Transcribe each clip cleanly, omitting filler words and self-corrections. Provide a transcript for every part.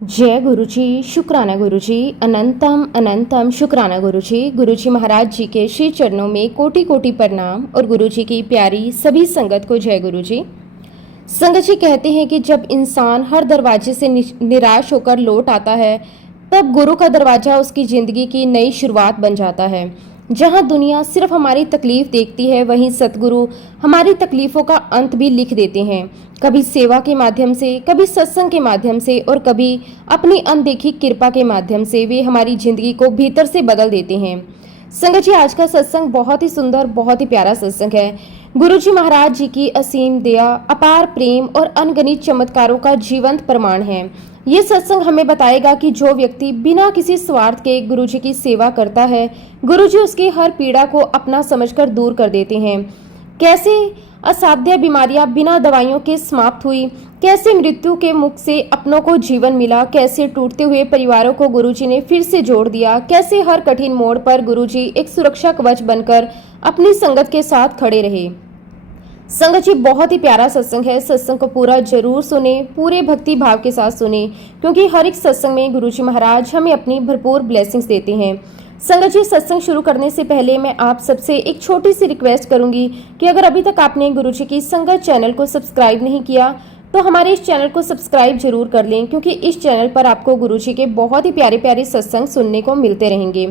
जय गुरु जी, शुक्राना गुरु जी, अनंतम अनंतम शुक्राना गुरु जी महाराज जी के श्री चरणों में कोटि कोटि प्रणाम और गुरु जी की प्यारी सभी संगत को जय गुरु जी। संगत जी कहते हैं कि जब इंसान हर दरवाजे से निराश होकर लौट आता है, तब गुरु का दरवाजा उसकी जिंदगी की नई शुरुआत बन जाता है। जहां दुनिया सिर्फ हमारी तकलीफ देखती है, वहीं सतगुरु हमारी तकलीफों का अंत भी लिख देते हैं। कभी सेवा के माध्यम से, कभी सत्संग के माध्यम से और कभी अपनी अनदेखी कृपा के माध्यम से वे हमारी जिंदगी को भीतर से बदल देते हैं। संगत जी, आज का सत्संग बहुत ही सुंदर, बहुत ही प्यारा सत्संग है। गुरु जी महाराज जी की असीम दया, अपार प्रेम और अनगिनत चमत्कारों का जीवंत प्रमाण है। ये सत्संग हमें बताएगा कि जो व्यक्ति बिना किसी स्वार्थ के गुरु जी की सेवा करता है, गुरु जी उसकी हर पीड़ा को अपना समझकर दूर कर देते हैं। कैसे असाध्य बीमारियां बिना दवाइयों के समाप्त हुई, कैसे मृत्यु के मुख से अपनों को जीवन मिला, कैसे टूटते हुए परिवारों को गुरुजी ने फिर से जोड़ दिया, कैसे हर कठिन मोड़ पर गुरुजी एक सुरक्षा कवच बनकर अपनी संगत के साथ खड़े रहे। संगत जी, बहुत ही प्यारा सत्संग है। सत्संग को पूरा जरूर सुने, पूरे भक्ति भाव के साथ सुने, क्योंकि हर एक सत्संग में गुरुजी महाराज हमें अपनी भरपूर ब्लेसिंग्स देते हैं। संगत जी, सत्संग शुरू करने से पहले मैं आप सबसे एक छोटी सी रिक्वेस्ट करूंगी कि अगर अभी तक आपने गुरुजी की संगत चैनल को सब्सक्राइब नहीं किया तो हमारे इस चैनल को सब्सक्राइब जरूर कर लें, क्योंकि इस चैनल पर आपको गुरुजी के बहुत ही प्यारे प्यारे सत्संग सुनने को मिलते रहेंगे।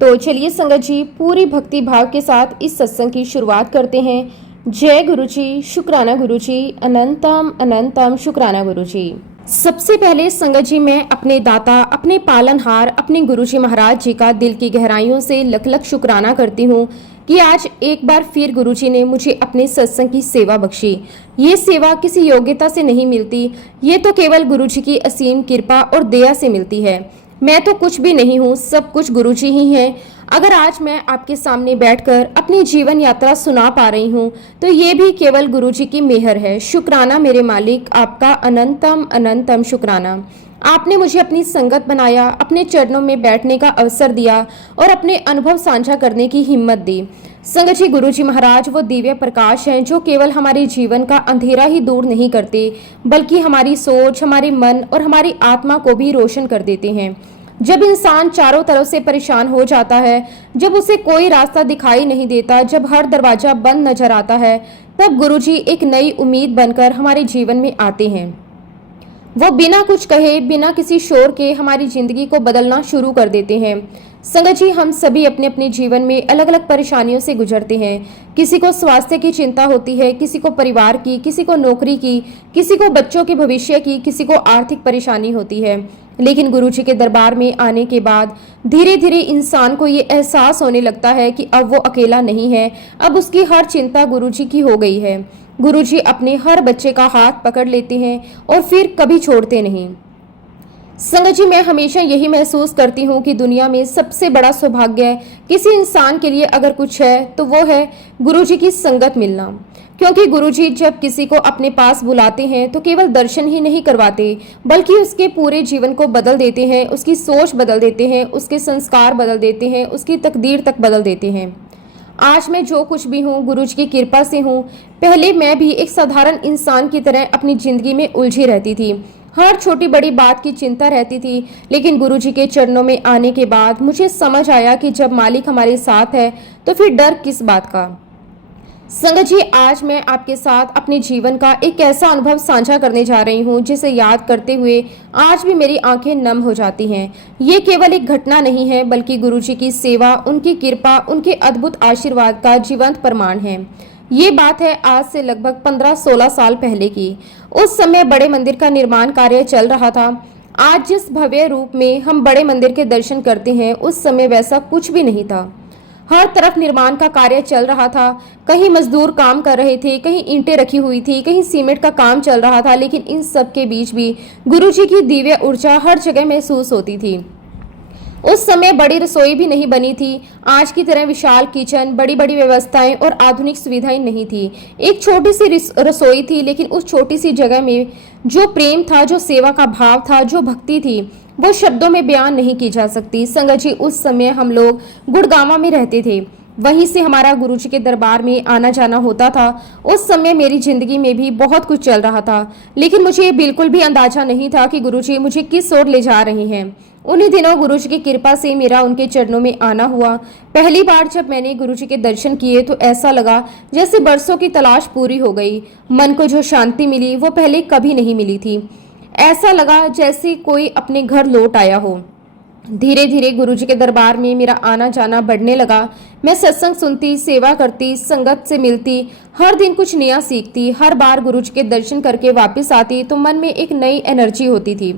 तो चलिए संगत जी, पूरी भक्ति भाव के साथ इस सत्संग की शुरुआत करते हैं। जय गुरु जी, शुक्राना गुरु जी, अनंतम अनंतम शुक्राना गुरु जी। सबसे पहले संगत जी, मैं अपने दाता, अपने पालनहार, अपने गुरु जी महाराज जी का दिल की गहराइयों से लख लख शुक्राना करती हूँ कि आज एक बार फिर गुरु जी ने मुझे अपने सत्संग की सेवा बख्शी। ये सेवा किसी योग्यता से नहीं मिलती, ये तो केवल गुरु जी की असीम कृपा और दया से मिलती है। मैं तो कुछ भी नहीं हूँ, सब कुछ गुरु जी ही हैं। अगर आज मैं आपके सामने बैठकर अपनी जीवन यात्रा सुना पा रही हूँ तो ये भी केवल गुरु जी की मेहर है। शुक्राना मेरे मालिक, आपका अनंतम अनंतम शुक्राना। आपने मुझे अपनी संगत बनाया, अपने चरणों में बैठने का अवसर दिया और अपने अनुभव साझा करने की हिम्मत दी। संगत जी, गुरु जी महाराज वो दिव्य प्रकाश हैं जो केवल हमारे जीवन का अंधेरा ही दूर नहीं करते, बल्कि हमारी सोच, हमारे मन और हमारी आत्मा को भी रोशन कर देते हैं। जब इंसान चारों तरफ से परेशान हो जाता है, जब उसे कोई रास्ता दिखाई नहीं देता, जब हर दरवाजा बंद नजर आता है, तब गुरुजी एक नई उम्मीद बनकर हमारे जीवन में आते हैं। वो बिना कुछ कहे, बिना किसी शोर के हमारी जिंदगी को बदलना शुरू कर देते हैं। संगत जी, हम सभी अपने अपने जीवन में अलग अलग परेशानियों से गुजरते हैं। किसी को स्वास्थ्य की चिंता होती है, किसी को परिवार की, किसी को नौकरी की, किसी को बच्चों के भविष्य की, किसी को आर्थिक परेशानी होती है। लेकिन गुरु जी के दरबार में आने के बाद धीरे धीरे इंसान को ये एहसास होने लगता है कि अब वो अकेला नहीं है, अब उसकी हर चिंता गुरु जी की हो गई है। गुरु जी अपने हर बच्चे का हाथ पकड़ लेते हैं और फिर कभी छोड़ते नहीं। संगत जी, मैं हमेशा यही महसूस करती हूँ कि दुनिया में सबसे बड़ा सौभाग्य किसी इंसान के लिए अगर कुछ है तो वो है गुरु जी की संगत मिलना। क्योंकि गुरुजी जब किसी को अपने पास बुलाते हैं तो केवल दर्शन ही नहीं करवाते, बल्कि उसके पूरे जीवन को बदल देते हैं, उसकी सोच बदल देते हैं, उसके संस्कार बदल देते हैं, उसकी तकदीर तक बदल देते हैं। आज मैं जो कुछ भी हूँ गुरुजी की कृपा से हूँ। पहले मैं भी एक साधारण इंसान की तरह अपनी जिंदगी में उलझी रहती थी, हर छोटी बड़ी बात की चिंता रहती थी। लेकिन गुरुजी के चरणों में आने के बाद मुझे समझ आया कि जब मालिक हमारे साथ है तो फिर डर किस बात का। संगत जी, आज मैं आपके साथ अपने जीवन का एक ऐसा अनुभव साझा करने जा रही हूँ जिसे याद करते हुए आज भी मेरी आंखें नम हो जाती हैं। ये केवल एक घटना नहीं है, बल्कि गुरुजी की सेवा, उनकी कृपा, उनके अद्भुत आशीर्वाद का जीवंत प्रमाण है। ये बात है आज से लगभग 15-16 साल पहले की। उस समय बड़े मंदिर का निर्माण कार्य चल रहा था। आज जिस भव्य रूप में हम बड़े मंदिर के दर्शन करते हैं, उस समय वैसा कुछ भी नहीं था। हर तरफ निर्माण का कार्य चल रहा था। कहीं मजदूर काम कर रहे थे, कहीं ईंटें रखी हुई थी, कहीं सीमेंट का काम चल रहा था। लेकिन इन सब के बीच भी गुरुजी की दिव्य ऊर्जा हर जगह महसूस होती थी। उस समय बड़ी रसोई भी नहीं बनी थी, आज की तरह विशाल किचन, बड़ी बड़ी व्यवस्थाएं और आधुनिक सुविधाएं नहीं थी। एक छोटी सी रसोई थी, लेकिन उस छोटी सी जगह में जो प्रेम था, जो सेवा का भाव था, जो भक्ति थी, वो शब्दों में बयान नहीं की जा सकती। संगत जी, उस समय हम लोग गुड़गांव में रहते थे। वहीं से हमारा गुरुजी के दरबार में आना जाना होता था। उस समय मेरी जिंदगी में भी बहुत कुछ चल रहा था, लेकिन मुझे बिल्कुल भी अंदाजा नहीं था कि गुरुजी मुझे किस ओर ले जा रहे हैं। उन्हीं दिनों गुरुजी की कृपा से मेरा उनके चरणों में आना हुआ। पहली बार जब मैंने गुरुजी के दर्शन किए तो ऐसा लगा जैसे बरसों की तलाश पूरी हो गई। मन को जो शांति मिली वो पहले कभी नहीं मिली थी। ऐसा लगा जैसे कोई अपने घर लौट आया हो। धीरे धीरे गुरुजी के दरबार में मेरा आना जाना बढ़ने लगा। मैं सत्संग सुनती, सेवा करती, संगत से मिलती, हर दिन कुछ नया सीखती। हर बार गुरुजी के दर्शन करके वापस आती तो मन में एक नई एनर्जी होती थी।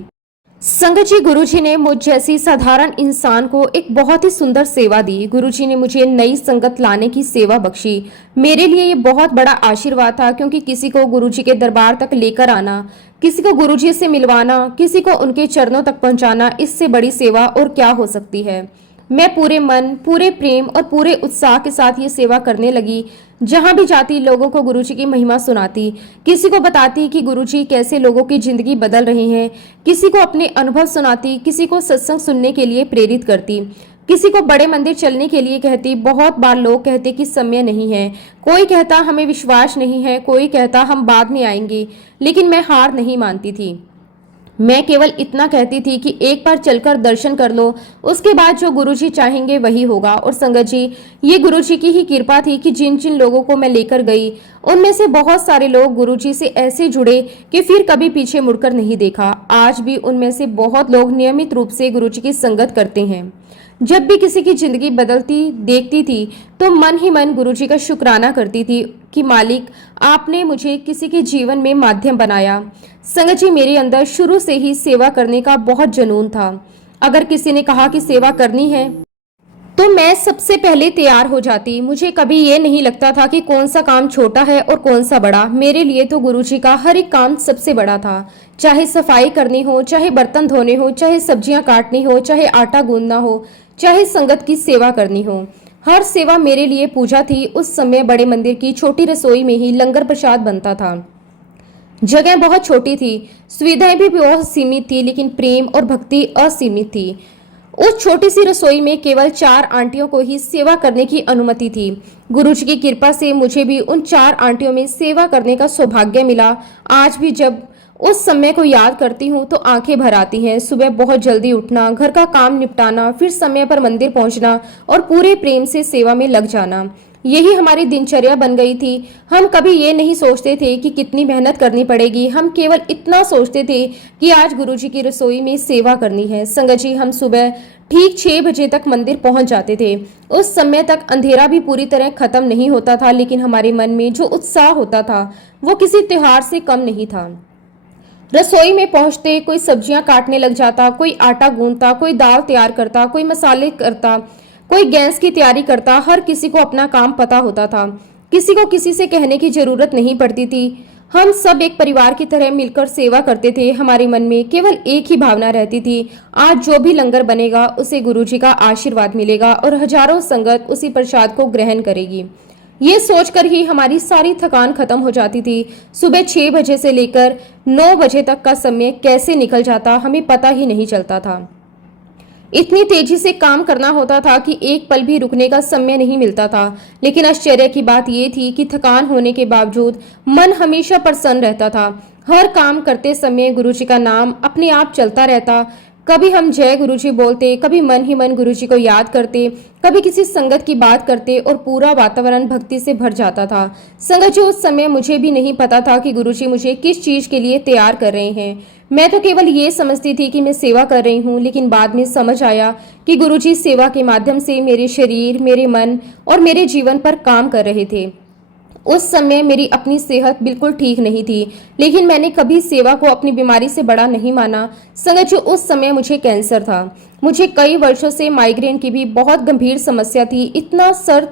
संगत जी, गुरुजी ने मुझ जैसी साधारण इंसान को एक बहुत ही सुंदर सेवा दी। गुरुजी ने मुझे नई संगत लाने की सेवा बख्शी। मेरे लिए ये बहुत बड़ा आशीर्वाद था, क्योंकि किसी को गुरुजी के दरबार तक लेकर आना, किसी को गुरुजी से मिलवाना, किसी को उनके चरणों तक पहुंचाना, इससे बड़ी सेवा और क्या हो सकती है। मैं पूरे मन, पूरे प्रेम और पूरे उत्साह के साथ ये सेवा करने लगी। जहां भी जाती लोगों को गुरुजी की महिमा सुनाती, किसी को बताती कि गुरुजी कैसे लोगों की जिंदगी बदल रही हैं, किसी को अपने अनुभव सुनाती, किसी को सत्संग सुनने के लिए प्रेरित करती, किसी को बड़े मंदिर चलने के लिए कहती। बहुत बार लोग कहते कि समय नहीं है, कोई कहता हमें विश्वास नहीं है, कोई कहता हम बाद में आएंगे, लेकिन मैं हार नहीं मानती थी। मैं केवल इतना कहती थी कि एक बार चलकर दर्शन कर लो, उसके बाद जो गुरुजी चाहेंगे वही होगा। और संगत जी, ये गुरुजी की ही कृपा थी कि जिन जिन लोगों को मैं लेकर गई, उनमें से बहुत सारे लोग गुरुजी से ऐसे जुड़े कि फिर कभी पीछे मुड़कर नहीं देखा। आज भी उनमें से बहुत लोग नियमित रूप से गुरुजी की संगत करते हैं। जब भी किसी की जिंदगी बदलती देखती थी तो मन ही मन गुरुजी का शुक्राना करती थी कि मालिक, आपने मुझे किसी के जीवन में माध्यम बनाया। संगत जी, मेरे अंदर शुरू से ही सेवा करने का बहुत जुनून था। अगर किसी ने कहा कि सेवा करनी है तो मैं सबसे पहले तैयार हो जाती। मुझे कभी ये नहीं लगता था कि कौन सा काम छोटा है और कौन सा बड़ा। मेरे लिए तो गुरुजी का हर एक काम सबसे बड़ा था। चाहे सफाई करनी हो, चाहे बर्तन धोने हो, चाहे सब्जियां काटनी हो, चाहे आटा गूंदना हो, चाहे संगत की सेवा करनी हो, हर सेवा मेरे लिए पूजा थी। उस समय बड़े मंदिर की छोटी रसोई में ही लंगर प्रसाद बनता था। जगह बहुत छोटी थी, सुविधाएं भी बहुत सीमित थी, लेकिन प्रेम और भक्ति असीमित थी। उस छोटी सी रसोई में केवल 4 आंटियों को ही सेवा करने की अनुमति थी। गुरुजी की कृपा से मुझे भी उन 4 आंटियों में सेवा करने का सौभाग्य मिला। आज भी जब उस समय को याद करती हूँ तो आंखें भर आती हैं। सुबह बहुत जल्दी उठना, घर का काम निपटाना, फिर समय पर मंदिर पहुंचना और पूरे प्रेम से सेवा में लग जाना, यही हमारी दिनचर्या बन गई थी। हम कभी ये नहीं सोचते थे कि कितनी मेहनत करनी पड़ेगी। हम केवल इतना सोचते थे कि आज गुरुजी की रसोई में सेवा करनी है। संगत जी, हम सुबह ठीक 6 बजे तक मंदिर पहुंच जाते थे। उस समय तक अंधेरा भी पूरी तरह खत्म नहीं होता था, लेकिन हमारे मन में जो उत्साह होता था वो किसी त्योहार से कम नहीं था। रसोई में पहुंचते कोई सब्जियां काटने लग जाता, कोई आटा गूंदता, कोई दाल तैयार करता, कोई मसाले करता, कोई गैस की तैयारी करता। हर किसी को अपना काम पता होता था, किसी को किसी से कहने की जरूरत नहीं पड़ती थी। हम सब एक परिवार की तरह मिलकर सेवा करते थे। हमारे मन में केवल एक ही भावना रहती थी, आज जो भी लंगर बनेगा उसे गुरुजी का आशीर्वाद मिलेगा और हजारों संगत उसी प्रसाद को ग्रहण करेगी। ये सोचकर ही हमारी सारी थकान खत्म हो जाती थी। सुबह 6 बजे से लेकर 9 बजे तक का समय कैसे निकल जाता हमें पता ही नहीं चलता था। इतनी तेजी से काम करना होता था कि एक पल भी रुकने का समय नहीं मिलता था। लेकिन आश्चर्य की बात यह थी कि थकान होने के बावजूद मन हमेशा प्रसन्न रहता था। हर काम करते समय गुरुजी का नाम अपने आप चलता रहता। कभी हम जय गुरुजी बोलते, कभी मन ही मन गुरुजी को याद करते, कभी किसी संगत की बात करते और पूरा वातावरण भक्ति से भर जाता था। संगत जी, उस समय मुझे भी नहीं पता था कि गुरुजी मुझे किस चीज के लिए तैयार कर रहे हैं। मैं तो केवल ये समझती थी कि मैं सेवा कर रही हूँ, लेकिन बाद में समझ आया कि गुरुजी सेवा के माध्यम से मेरे शरीर, मेरे मन और मेरे जीवन पर काम कर रहे थे। उस समय मेरी अपनी सेहत बिल्कुल ठीक नहीं थी, लेकिन मैंने कभी सेवा को अपनी बीमारी से बड़ा नहीं माना। संगत जी, उस समय मुझे कैंसर था। मुझे कई वर्षों से माइग्रेन की भी बहुत गंभीर समस्या थी। इतना सर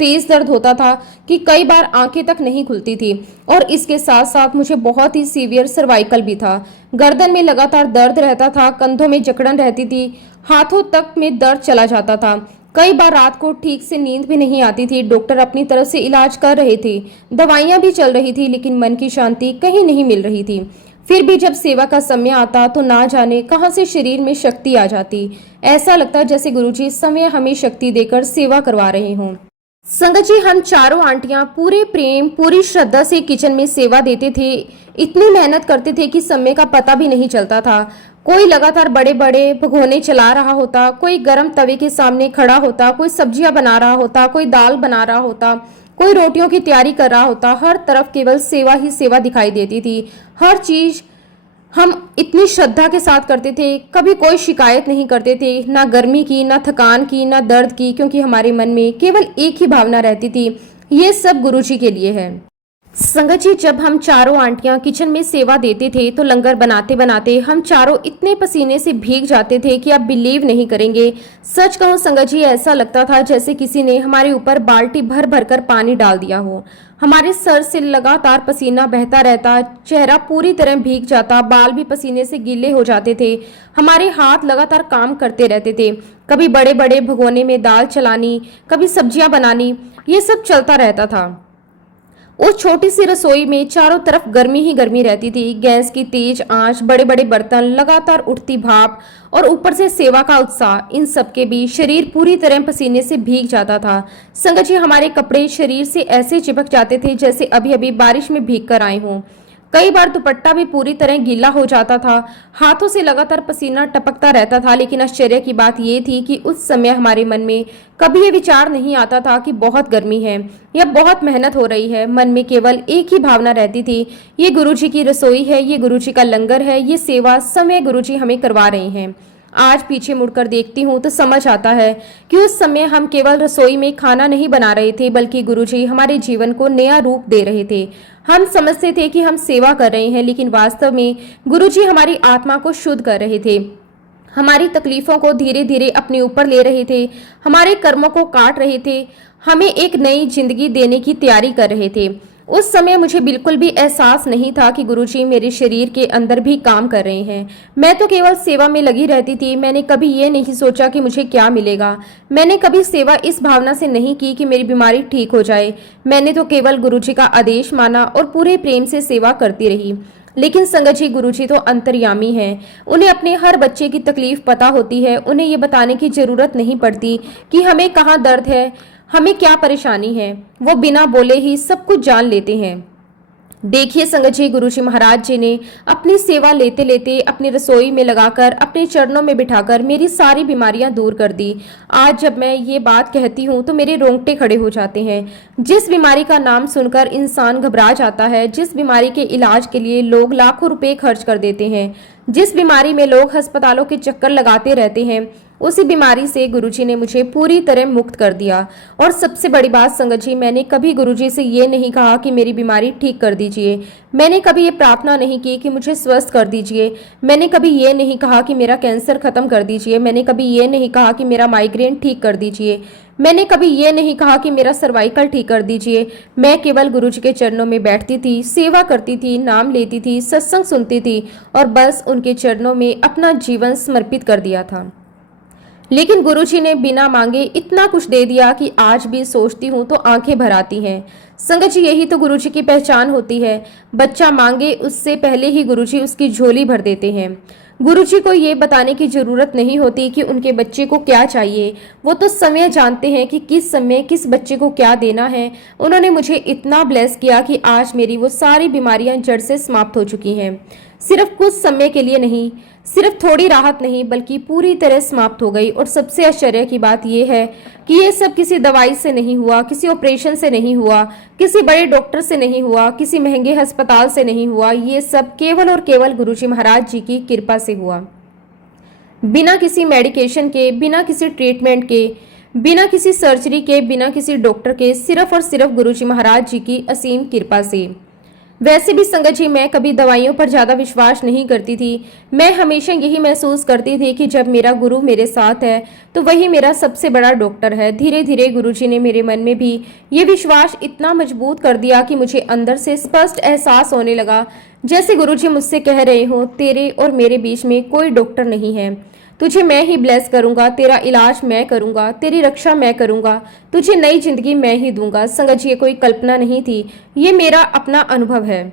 तेज दर्द होता था कि कई बार आंखें तक नहीं खुलती थी, और इसके साथ साथ मुझे बहुत ही सीवियर सर्वाइकल भी था। गर्दन में लगातार दर्द रहता था, कंधों में जकड़न रहती थी, हाथों तक में दर्द चला जाता था। कई बार रात को ठीक से नींद भी नहीं आती थी। डॉक्टर अपनी तरफ से इलाज कर रहे थे, दवाइयां भी चल रही थी, लेकिन मन की शांति कहीं नहीं मिल रही थी। फिर भी जब सेवा का समय आता तो ना जाने कहां से शरीर में शक्ति आ जाती। ऐसा लगता जैसे गुरुजी समय हमें शक्ति देकर सेवा करवा रहे हों। संगत जी, हम चारों आंटियां पूरे प्रेम पूरी श्रद्धा से किचन में सेवा देते थे। इतनी मेहनत करते थे कि समय का पता भी नहीं चलता था। कोई लगातार बड़े बड़े भगोने चला रहा होता, कोई गर्म तवे के सामने खड़ा होता, कोई सब्जियां बना रहा होता, कोई दाल बना रहा होता, कोई रोटियों की तैयारी कर रहा होता। हर तरफ केवल सेवा ही सेवा दिखाई देती थी। हर चीज हम इतनी श्रद्धा के साथ करते थे, कभी कोई शिकायत नहीं करते थे, ना गर्मी की, ना थकान की, ना दर्द की, क्योंकि हमारे मन में केवल एक ही भावना रहती थी, ये सब गुरुजी के लिए है। संगत जी, जब हम चारों आंटियां किचन में सेवा देते थे तो लंगर बनाते बनाते हम चारों इतने पसीने से भीग जाते थे कि आप बिलीव नहीं करेंगे। सच कहूं संगत जी, ऐसा लगता था जैसे किसी ने हमारे ऊपर बाल्टी भर भर कर पानी डाल दिया हो। हमारे सर से लगातार पसीना बहता रहता, चेहरा पूरी तरह भीग जाता, बाल भी पसीने से गीले हो जाते थे। हमारे हाथ लगातार काम करते रहते थे, कभी बड़े बड़े भगोने में दाल चलानी, कभी सब्जियां बनानी, ये सब चलता रहता था। उस छोटी सी रसोई में चारों तरफ गर्मी ही गर्मी रहती थी। गैस की तेज आंच, बड़े बड़े बर्तन, लगातार उठती भाप और ऊपर से सेवा का उत्साह, इन सब के बीच शरीर पूरी तरह पसीने से भीग जाता था। संगत जी, हमारे कपड़े शरीर से ऐसे चिपक जाते थे जैसे अभी अभी बारिश में भीग कर आए हों। कई बार दुपट्टा भी पूरी तरह गीला हो जाता था, हाथों से लगातार पसीना टपकता रहता था। लेकिन आश्चर्य की बात यह थी कि उस समय हमारे मन में कभी ये विचार नहीं आता था कि बहुत गर्मी है या बहुत मेहनत हो रही है। मन में केवल एक ही भावना रहती थी, ये गुरुजी की रसोई है, ये गुरुजी का लंगर है, ये सेवा समय गुरुजी हमें करवा रहे हैं। आज पीछे मुड़कर देखती हूँ तो समझ आता है कि उस समय हम केवल रसोई में खाना नहीं बना रहे थे, बल्कि गुरुजी हमारे जीवन को नया रूप दे रहे थे। हम समझते थे कि हम सेवा कर रहे हैं, लेकिन वास्तव में गुरुजी हमारी आत्मा को शुद्ध कर रहे थे, हमारी तकलीफों को धीरे धीरे अपने ऊपर ले रहे थे, हमारे कर्मों को काट रहे थे, हमें एक नई जिंदगी देने की तैयारी कर रहे थे। उस समय मुझे बिल्कुल भी एहसास नहीं था कि गुरुजी मेरे शरीर के अंदर भी काम कर रहे हैं। मैं तो केवल सेवा में लगी रहती थी। मैंने कभी ये नहीं सोचा कि मुझे क्या मिलेगा। मैंने कभी सेवा इस भावना से नहीं की कि मेरी बीमारी ठीक हो जाए। मैंने तो केवल गुरुजी का आदेश माना और पूरे प्रेम से सेवा करती रही। लेकिन संगत जी, गुरुजी तो अंतर्यामी हैं। उन्हें अपने हर बच्चे की तकलीफ पता होती है। उन्हें ये बताने की जरूरत नहीं पड़ती कि हमें कहाँ दर्द है, हमें क्या परेशानी है। वो बिना बोले ही सब कुछ जान लेते हैं। देखिए संगत जी, गुरुजी महाराज जी ने अपनी सेवा लेते लेते अपनी रसोई में लगाकर अपने चरणों में बिठाकर मेरी सारी बीमारियां दूर कर दी। आज जब मैं ये बात कहती हूँ तो मेरे रोंगटे खड़े हो जाते हैं। जिस बीमारी का नाम सुनकर इंसान घबरा जाता है, जिस बीमारी के इलाज के लिए लोग लाखों रुपए खर्च कर देते हैं, जिस बीमारी में लोग अस्पतालों के चक्कर लगाते रहते हैं, उसी बीमारी से गुरुजी ने मुझे पूरी तरह मुक्त कर दिया। और सबसे बड़ी बात संगत जी, मैंने कभी गुरुजी से ये नहीं कहा कि मेरी बीमारी ठीक कर दीजिए। मैंने कभी ये प्रार्थना नहीं की कि मुझे स्वस्थ कर दीजिए। मैंने कभी ये नहीं कहा कि मेरा कैंसर खत्म कर दीजिए। मैंने कभी ये नहीं कहा कि मेरा माइग्रेन ठीक कर दीजिए। मैंने कभी ये नहीं कहा कि मेरा सर्वाइकल ठीक कर दीजिए। मैं केवल गुरुजी के चरणों में बैठती थी, सेवा करती थी, नाम लेती थी, सत्संग सुनती थी और बस उनके चरणों में अपना जीवन समर्पित कर दिया था। लेकिन गुरुजी ने बिना मांगे इतना कुछ दे दिया कि आज भी सोचती हूँ तो आंखें भर आती हैं। संगत जी, यही तो गुरुजी की पहचान होती है। बच्चा मांगे उससे पहले ही गुरुजी उसकी झोली भर देते हैं। गुरुजी को ये बताने की जरूरत नहीं होती कि उनके बच्चे को क्या चाहिए। वो तो समय जानते हैं कि किस समय किस बच्चे को क्या देना है। उन्होंने मुझे इतना ब्लेस किया कि आज मेरी वो सारी बीमारियां जड़ से समाप्त हो चुकी हैं। सिर्फ कुछ समय के लिए नहीं, सिर्फ थोड़ी राहत नहीं, बल्कि पूरी तरह समाप्त हो गई। और सबसे आश्चर्य की बात यह है कि ये सब किसी दवाई से नहीं हुआ, किसी ऑपरेशन से नहीं हुआ, किसी बड़े डॉक्टर से नहीं हुआ, किसी महंगे अस्पताल से नहीं हुआ। ये सब केवल और केवल गुरुजी महाराज जी की कृपा से हुआ। बिना किसी मेडिकेशन के, बिना किसी ट्रीटमेंट के, बिना किसी सर्जरी के, बिना किसी डॉक्टर के, सिर्फ और सिर्फ गुरुजी महाराज जी की असीम कृपा से। वैसे भी संगत जी, मैं कभी दवाइयों पर ज़्यादा विश्वास नहीं करती थी। मैं हमेशा यही महसूस करती थी कि जब मेरा गुरु मेरे साथ है तो वही मेरा सबसे बड़ा डॉक्टर है। धीरे धीरे गुरुजी ने मेरे मन में भी ये विश्वास इतना मजबूत कर दिया कि मुझे अंदर से स्पष्ट एहसास होने लगा, जैसे गुरुजी मुझसे कह रहे हो, तेरे और मेरे बीच में कोई डॉक्टर नहीं है। तुझे मैं ही ब्लेस करूंगा, तेरा इलाज मैं करूंगा, तेरी रक्षा मैं करूंगा, तुझे नई जिंदगी मैं ही दूंगा। संगत जी, ये कोई कल्पना नहीं थी, ये मेरा अपना अनुभव है।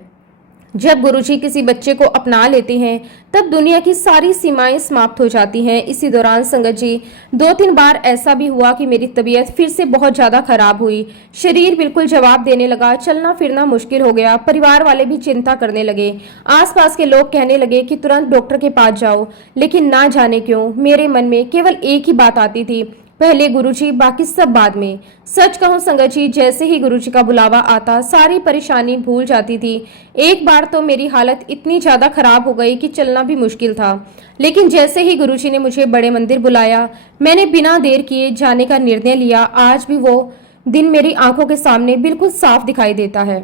जब गुरुजी किसी बच्चे को अपना लेते हैं तब दुनिया की सारी सीमाएं समाप्त हो जाती हैं। इसी दौरान संगत जी 2-3 बार ऐसा भी हुआ कि मेरी तबीयत फिर से बहुत ज्यादा खराब हुई। शरीर बिल्कुल जवाब देने लगा, चलना फिरना मुश्किल हो गया। परिवार वाले भी चिंता करने लगे। आसपास के लोग कहने लगे कि तुरंत डॉक्टर के पास जाओ, लेकिन ना जाने क्यों मेरे मन में केवल एक ही बात आती थी, पहले गुरुजी बाकी सब बाद में। सच कहूं संगत जी, जैसे ही गुरुजी का बुलावा आता सारी परेशानी भूल जाती थी। एक बार तो मेरी हालत इतनी ज्यादा खराब हो गई कि चलना भी मुश्किल था, लेकिन जैसे ही गुरुजी ने मुझे बड़े मंदिर बुलाया मैंने बिना देर किए जाने का निर्णय लिया। आज भी वो दिन मेरी आंखों के सामने बिल्कुल साफ दिखाई देता है।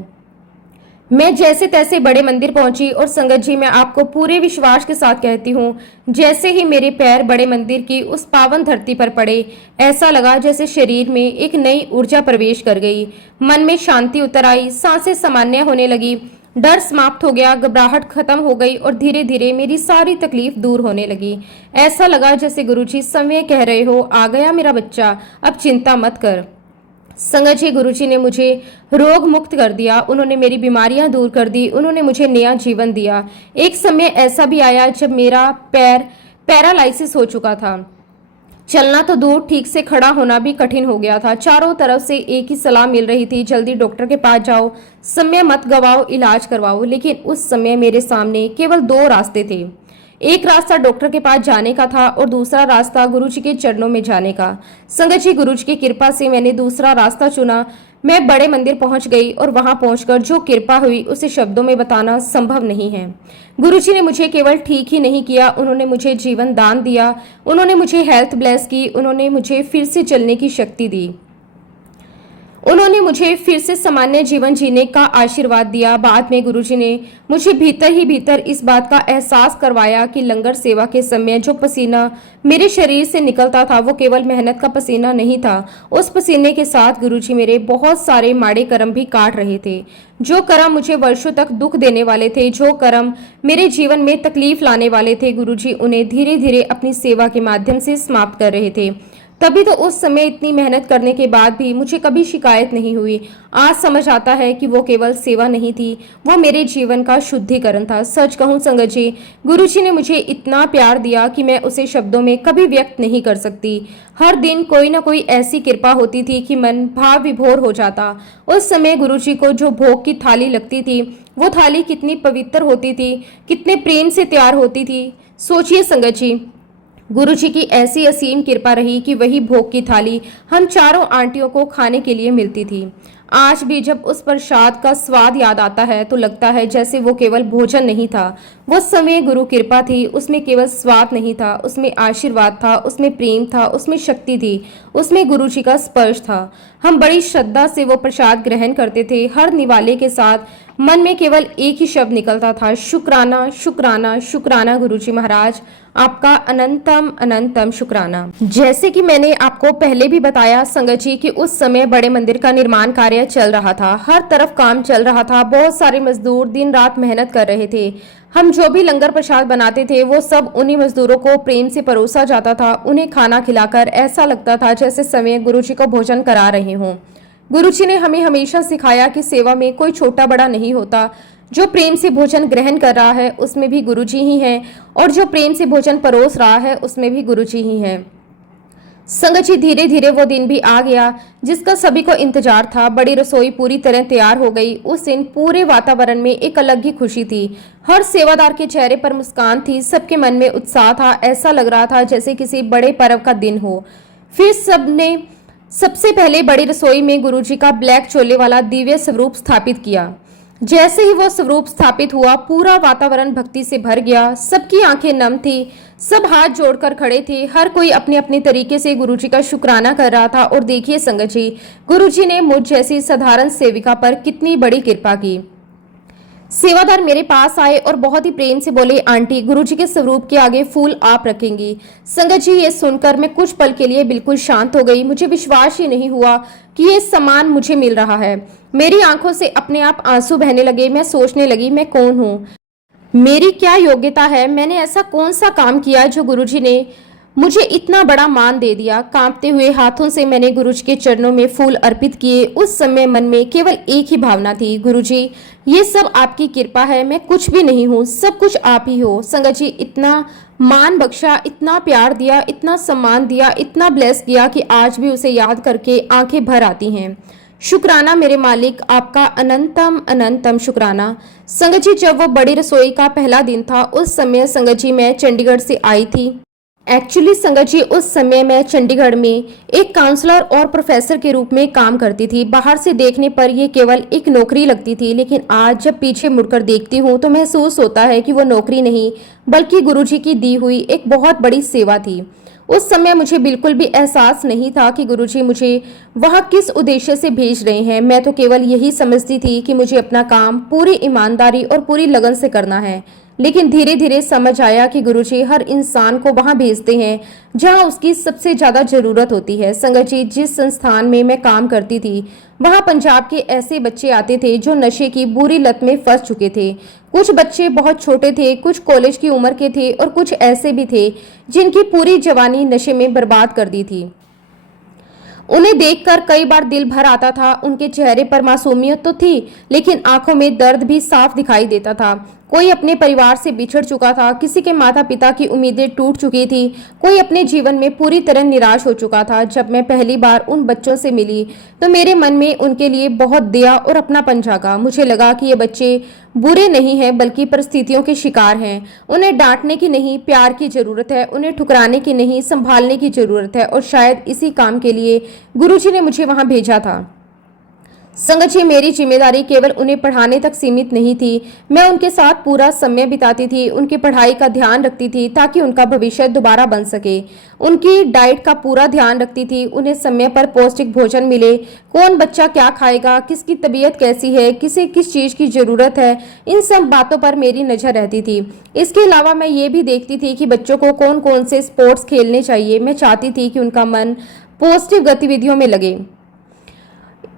मैं जैसे तैसे बड़े मंदिर पहुंची और संगत जी मैं आपको पूरे विश्वास के साथ कहती हूँ, जैसे ही मेरे पैर बड़े मंदिर की उस पावन धरती पर पड़े ऐसा लगा जैसे शरीर में एक नई ऊर्जा प्रवेश कर गई। मन में शांति उतर आई, सांसें सामान्य होने लगी, डर समाप्त हो गया, घबराहट खत्म हो गई और धीरे धीरे मेरी सारी तकलीफ दूर होने लगी। ऐसा लगा जैसे गुरुजी समय कह रहे हो, आ गया मेरा बच्चा, अब चिंता मत कर। संगत जी गुरुजी ने मुझे रोग मुक्त कर दिया, उन्होंने मेरी बीमारियां दूर कर दी, उन्होंने मुझे नया जीवन दिया। एक समय ऐसा भी आया जब मेरा पैर पैरालाइसिस हो चुका था, चलना तो दूर ठीक से खड़ा होना भी कठिन हो गया था। चारों तरफ से एक ही सलाह मिल रही थी, जल्दी डॉक्टर के पास जाओ, समय मत गवाओ, इलाज करवाओ। लेकिन उस समय मेरे सामने केवल 2 रास्ते थे। एक रास्ता डॉक्टर के पास जाने का था और दूसरा रास्ता गुरुजी के चरणों में जाने का। संगत जी गुरुजी की कृपा से मैंने दूसरा रास्ता चुना। मैं बड़े मंदिर पहुंच गई और वहां पहुंचकर जो कृपा हुई उसे शब्दों में बताना संभव नहीं है। गुरुजी ने मुझे केवल ठीक ही नहीं किया, उन्होंने मुझे जीवन दान दिया, उन्होंने मुझे हेल्थ ब्लेस की, उन्होंने मुझे फिर से चलने की शक्ति दी, उन्होंने मुझे फिर से सामान्य जीवन जीने का आशीर्वाद दिया। बाद में गुरुजी ने मुझे भीतर ही भीतर इस बात का एहसास करवाया कि लंगर सेवा के समय जो पसीना मेरे शरीर से निकलता था वो केवल मेहनत का पसीना नहीं था। उस पसीने के साथ गुरुजी मेरे बहुत सारे माड़े कर्म भी काट रहे थे। जो कर्म मुझे वर्षों तक दुख देने वाले थे, जो कर्म मेरे जीवन में तकलीफ लाने वाले थे, गुरुजी उन्हें धीरे धीरे अपनी सेवा के माध्यम से समाप्त कर रहे थे। तभी तो उस समय इतनी मेहनत करने के बाद भी मुझे कभी शिकायत नहीं हुई। आज समझ आता है कि वो केवल सेवा नहीं थी, वो मेरे जीवन का शुद्धिकरण था। सच कहूं संगत जी, गुरुजी ने मुझे इतना प्यार दिया कि मैं उसे शब्दों में कभी व्यक्त नहीं कर सकती। हर दिन कोई ना कोई ऐसी कृपा होती थी कि मन भाव विभोर हो जाता। उस समय गुरुजी को जो भोग की थाली लगती थी वो थाली कितनी पवित्र होती थी, कितने प्रेम से तैयार होती थी। सोचिए संगत जी, गुरुजी की ऐसी असीम कृपा रही कि वही भोग की थाली हम चारों आंटियों को खाने के लिए मिलती थी। आज भी जब उस प्रसाद का स्वाद याद आता है तो लगता है जैसे वो केवल भोजन नहीं था, वो समय गुरु कृपा थी। उसमें केवल स्वाद नहीं था, उसमें आशीर्वाद था, उसमें प्रेम था, उसमें शक्ति थी, उसमें गुरुजी का स्पर्श था। हम बड़ी श्रद्धा से वो प्रसाद ग्रहण करते थे। हर निवाले के साथ मन में केवल एक ही शब्द निकलता था, शुक्राना शुक्राना शुक्राना गुरुजी महाराज, आपका अनंतम अनंतम शुक्राना। जैसे कि मैंने आपको पहले भी बताया संगत जी कि उस समय बड़े मंदिर का निर्माण कार्य चल रहा था, हर तरफ काम चल रहा था, बहुत सारे मजदूर दिन रात मेहनत कर रहे थे। हम जो भी लंगर प्रसाद बनाते थे वो सब उन्हीं मजदूरों को प्रेम से परोसा जाता था। उन्हें खाना खिलाकर ऐसा लगता था जैसे समय गुरुजी को भोजन करा रहे हों। गुरुजी ने हमें हमेशा सिखाया कि सेवा में कोई छोटा बड़ा नहीं होता, जो प्रेम से भोजन ग्रहण कर रहा है उसमें भी गुरुजी ही हैं और जो प्रेम से भोजन परोस रहा है उसमें भी गुरुजी ही हैं। संगत जी धीरे धीरे वो दिन भी आ गया जिसका सभी को इंतजार था। बड़ी रसोई पूरी तरह तैयार हो गई। उस दिन पूरे वातावरण में एक अलग ही खुशी थी। हर सेवादार के चेहरे पर मुस्कान थी, सबके मन में उत्साह था। ऐसा लग रहा था जैसे किसी बड़े पर्व का दिन हो। फिर सबसे पहले बड़ी रसोई में गुरुजी का ब्लैक चोले वाला दिव्य स्वरूप स्थापित किया। जैसे ही वो स्वरूप स्थापित हुआ पूरा वातावरण भक्ति से भर गया। सबकी आंखें नम थी, सब हाथ जोड़कर खड़े थे, हर कोई अपने अपने तरीके से गुरुजी का शुक्राना कर रहा था। और देखिए संगत जी, गुरुजी ने मुझ जैसी साधारण सेविका पर कितनी बड़ी कृपा की। सेवादार मेरे पास आए और बहुत ही प्रेम से बोले, आंटी गुरुजी के स्वरूप के आगे फूल आप रखेंगी। संगत जी ये सुनकर मैं कुछ पल के लिए बिल्कुल शांत हो गई। मुझे विश्वास ही नहीं हुआ कि ये सम्मान मुझे मिल रहा है। मेरी आंखों से अपने आप आंसू बहने लगे। मैं सोचने लगी, मैं कौन हूँ, मेरी क्या योग्यता है, मैंने ऐसा कौन सा काम किया जो गुरुजी ने मुझे इतना बड़ा मान दे दिया। कांपते हुए हाथों से मैंने गुरुजी के चरणों में फूल अर्पित किए। उस समय मन में केवल एक ही भावना थी, गुरुजी ये सब आपकी कृपा है, मैं कुछ भी नहीं हूँ, सब कुछ आप ही हो। संगत जी, इतना मान बख्शा, इतना प्यार दिया, इतना सम्मान दिया, इतना ब्लेस किया कि आज भी उसे याद करके आंखें भर आती हैं। शुक्राना मेरे मालिक, आपका अनंतम अनंतम शुक्राना। संगत जी, जब वो बड़ी रसोई का पहला दिन था, उस समय संगत जी मैं चंडीगढ़ से आई थी। एक्चुअली संगत जी, उस समय मैं चंडीगढ़ में एक काउंसलर और प्रोफेसर के रूप में काम करती थी। बाहर से देखने पर यह केवल एक नौकरी लगती थी, लेकिन आज जब पीछे मुड़कर देखती हूँ तो महसूस होता है कि वो नौकरी नहीं बल्कि गुरुजी की दी हुई एक बहुत बड़ी सेवा थी। उस समय मुझे बिल्कुल भी एहसास नहीं था कि गुरुजी मुझे वहाँ किस उद्देश्य से भेज रहे हैं। मैं तो केवल यही समझती थी कि मुझे अपना काम पूरी ईमानदारी और पूरी लगन से करना है। लेकिन धीरे धीरे समझ आया कि गुरुजी हर इंसान को वहां भेजते हैं जहां उसकी सबसे ज्यादा जरूरत होती है। संगत जी, जिस संस्थान में मैं काम करती थी वहां पंजाब के ऐसे बच्चे आते थे जो नशे की बुरी लत में फंस चुके थे। कुछ बच्चे बहुत छोटे थे, कुछ कॉलेज की उम्र के थे और कुछ ऐसे भी थे जिनकी पूरी जवानी नशे में बर्बाद कर दी थी। उन्हें देखकर कई बार दिल भर आता था। उनके चेहरे पर मासूमियत तो थी, लेकिन आंखों में दर्द भी साफ दिखाई देता था। कोई अपने परिवार से बिछड़ चुका था, किसी के माता पिता की उम्मीदें टूट चुकी थी, कोई अपने जीवन में पूरी तरह निराश हो चुका था। जब मैं पहली बार उन बच्चों से मिली तो मेरे मन में उनके लिए बहुत दया और अपनापन जागा। मुझे लगा कि ये बच्चे बुरे नहीं हैं बल्कि परिस्थितियों के शिकार हैं। उन्हें डांटने की नहीं, प्यार की जरूरत है। उन्हें ठुकराने की नहीं, संभालने की जरूरत है। और शायद इसी काम के लिए गुरुजी ने मुझे वहां भेजा था। संगत जी, मेरी जिम्मेदारी केवल उन्हें पढ़ाने तक सीमित नहीं थी। मैं उनके साथ पूरा समय बिताती थी, उनकी पढ़ाई का ध्यान रखती थी ताकि उनका भविष्य दोबारा बन सके। उनकी डाइट का पूरा ध्यान रखती थी, उन्हें समय पर पौष्टिक भोजन मिले, कौन बच्चा क्या खाएगा, किसकी तबीयत कैसी है, किसे किस चीज की जरूरत है, इन सब बातों पर मेरी नजर रहती थी। इसके अलावा मैं ये भी देखती थी कि बच्चों को कौन कौन से स्पोर्ट्स खेलने चाहिए। मैं चाहती थी कि उनका मन पॉजिटिव गतिविधियों में लगे,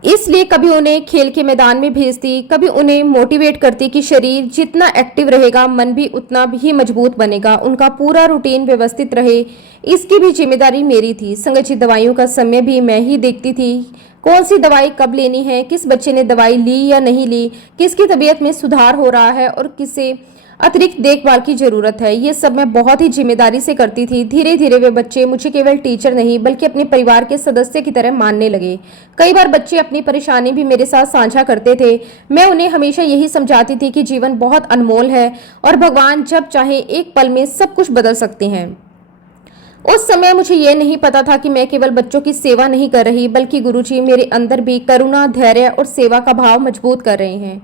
इसलिए कभी उन्हें खेल के मैदान में भेजती, कभी उन्हें मोटिवेट करती कि शरीर जितना एक्टिव रहेगा मन भी उतना ही मजबूत बनेगा। उनका पूरा रूटीन व्यवस्थित रहे, इसकी भी जिम्मेदारी मेरी थी। संगत जी, दवाइयों का समय भी मैं ही देखती थी, कौन सी दवाई कब लेनी है, किस बच्चे ने दवाई ली या नहीं ली, किसकी तबीयत में सुधार हो रहा है और किसे अतिरिक्त देखभाल की जरूरत है। ये सब मैं बहुत ही जिम्मेदारी से करती थी। धीरे धीरे वे बच्चे मुझे केवल टीचर नहीं बल्कि अपने परिवार के सदस्य की तरह मानने लगे। कई बार बच्चे अपनी परेशानी भी मेरे साथ साझा करते थे। मैं उन्हें हमेशा यही समझाती थी कि जीवन बहुत अनमोल है और भगवान जब चाहे एक पल में सब कुछ बदल सकते हैं। उस समय मुझे ये नहीं पता था कि मैं केवल बच्चों की सेवा नहीं कर रही बल्कि गुरुजी मेरे अंदर भी करुणा, धैर्य और सेवा का भाव मजबूत कर रहे हैं।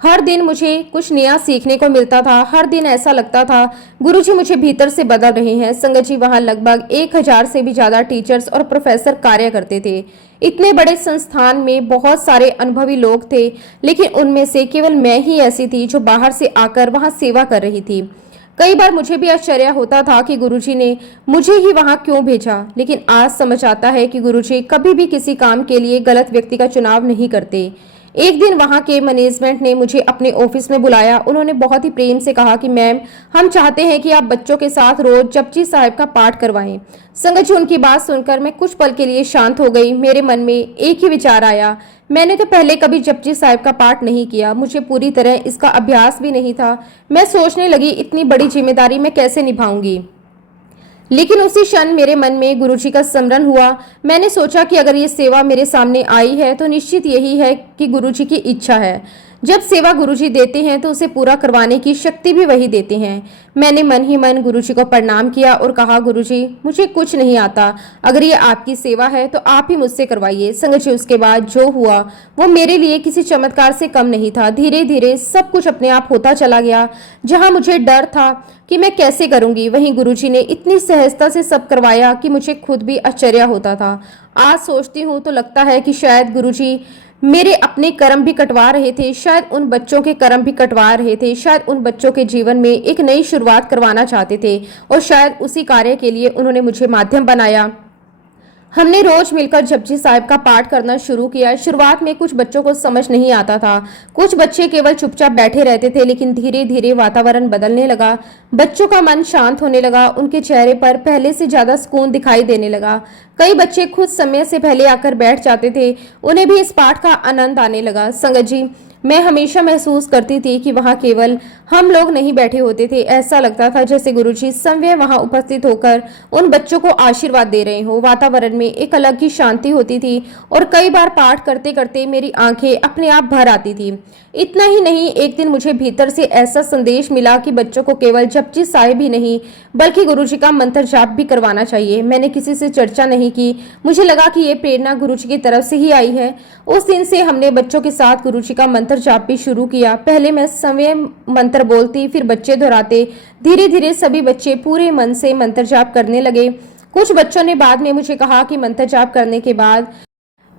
हर दिन मुझे कुछ नया सीखने को मिलता था। हर दिन ऐसा लगता था गुरुजी मुझे भीतर से बदल रहे हैं। संगत जी, वहां लगभग 1000 से भी ज्यादा टीचर्स और प्रोफेसर कार्य करते थे। इतने बड़े संस्थान में बहुत सारे अनुभवी लोग थे, लेकिन उनमें से केवल मैं ही ऐसी थी जो बाहर से आकर वहां सेवा कर रही थी। कई बार मुझे भी आश्चर्य होता था कि गुरुजी ने मुझे ही वहां क्यों भेजा, लेकिन आज समझ आता है कि गुरुजी कभी भी किसी काम के लिए गलत व्यक्ति का चुनाव नहीं करते। एक दिन वहां के मैनेजमेंट ने मुझे अपने ऑफिस में बुलाया। उन्होंने बहुत ही प्रेम से कहा कि मैम, हम चाहते हैं कि आप बच्चों के साथ रोज जपजी साहिब का पाठ करवाएं। संगत जी, उनकी बात सुनकर मैं कुछ पल के लिए शांत हो गई। मेरे मन में एक ही विचार आया, मैंने तो पहले कभी जपजी साहिब का पाठ नहीं किया, मुझे पूरी तरह इसका अभ्यास भी नहीं था। मैं सोचने लगी, इतनी बड़ी जिम्मेदारी मैं कैसे निभाऊंगी। लेकिन उसी क्षण मेरे मन में गुरुजी का स्मरण हुआ। मैंने सोचा कि अगर ये सेवा मेरे सामने आई है तो निश्चित यही है कि गुरुजी की इच्छा है। जब सेवा गुरुजी देते हैं तो उसे पूरा करवाने की शक्ति भी वही देते हैं। मैंने मन ही मन गुरुजी को प्रणाम किया और कहा, गुरुजी मुझे कुछ नहीं आता, अगर ये आपकी सेवा है तो आप ही मुझसे करवाइए। संगत जी, उसके बाद जो हुआ वो मेरे लिए किसी चमत्कार से कम नहीं था। धीरे धीरे सब कुछ अपने आप होता चला गया। जहां मुझे डर था कि मैं कैसे करूंगी, वहीं गुरुजी ने इतनी सहजता से सब करवाया कि मुझे खुद भी आश्चर्य होता था। आज सोचती हूँ तो लगता है कि शायद गुरुजी मेरे अपने कर्म भी कटवा रहे थे, शायद उन बच्चों के कर्म भी कटवा रहे थे, शायद उन बच्चों के जीवन में एक नई शुरुआत करवाना चाहते थे और शायद उसी कार्य के लिए उन्होंने मुझे माध्यम बनाया। हमने रोज मिलकर जपजी साहिब का पाठ करना शुरू किया। शुरुआत में कुछ बच्चों को समझ नहीं आता था। कुछ बच्चे केवल चुपचाप बैठे रहते थे, लेकिन धीरे धीरे वातावरण बदलने लगा। बच्चों का मन शांत होने लगा। उनके चेहरे पर पहले से ज्यादा सुकून दिखाई देने लगा। कई बच्चे खुद समय से पहले आकर बैठ जाते थे। उन्हें भी इस पाठ का आनंद आने लगा। संगत जी, मैं हमेशा महसूस करती थी कि वहाँ केवल हम लोग नहीं बैठे होते थे। ऐसा लगता था जैसे गुरुजी स्वयं वहाँ उपस्थित होकर उन बच्चों को आशीर्वाद दे रहे हो। वातावरण में एक अलग ही शांति होती थी और कई बार पाठ करते करते मेरी आंखें अपने आप भर आती थी। इतना ही नहीं, एक दिन मुझे भीतर से ऐसा संदेश मिला कि बच्चों को केवल जपजी साहिब ही नहीं बल्कि गुरुजी का मंत्र जाप भी करवाना चाहिए। मैंने किसी से चर्चा नहीं की। मुझे लगा कि ये प्रेरणा गुरुजी की तरफ से ही आई है। उस दिन से हमने बच्चों के साथ गुरुजी का मंत्र जाप भी शुरू किया। पहले मैं स्वयं मंत्र बोलती, फिर बच्चे दोहराते। धीरे धीरे सभी बच्चे पूरे मन से मंत्र जाप करने लगे। कुछ बच्चों ने बाद में मुझे कहा कि मंत्र जाप करने के बाद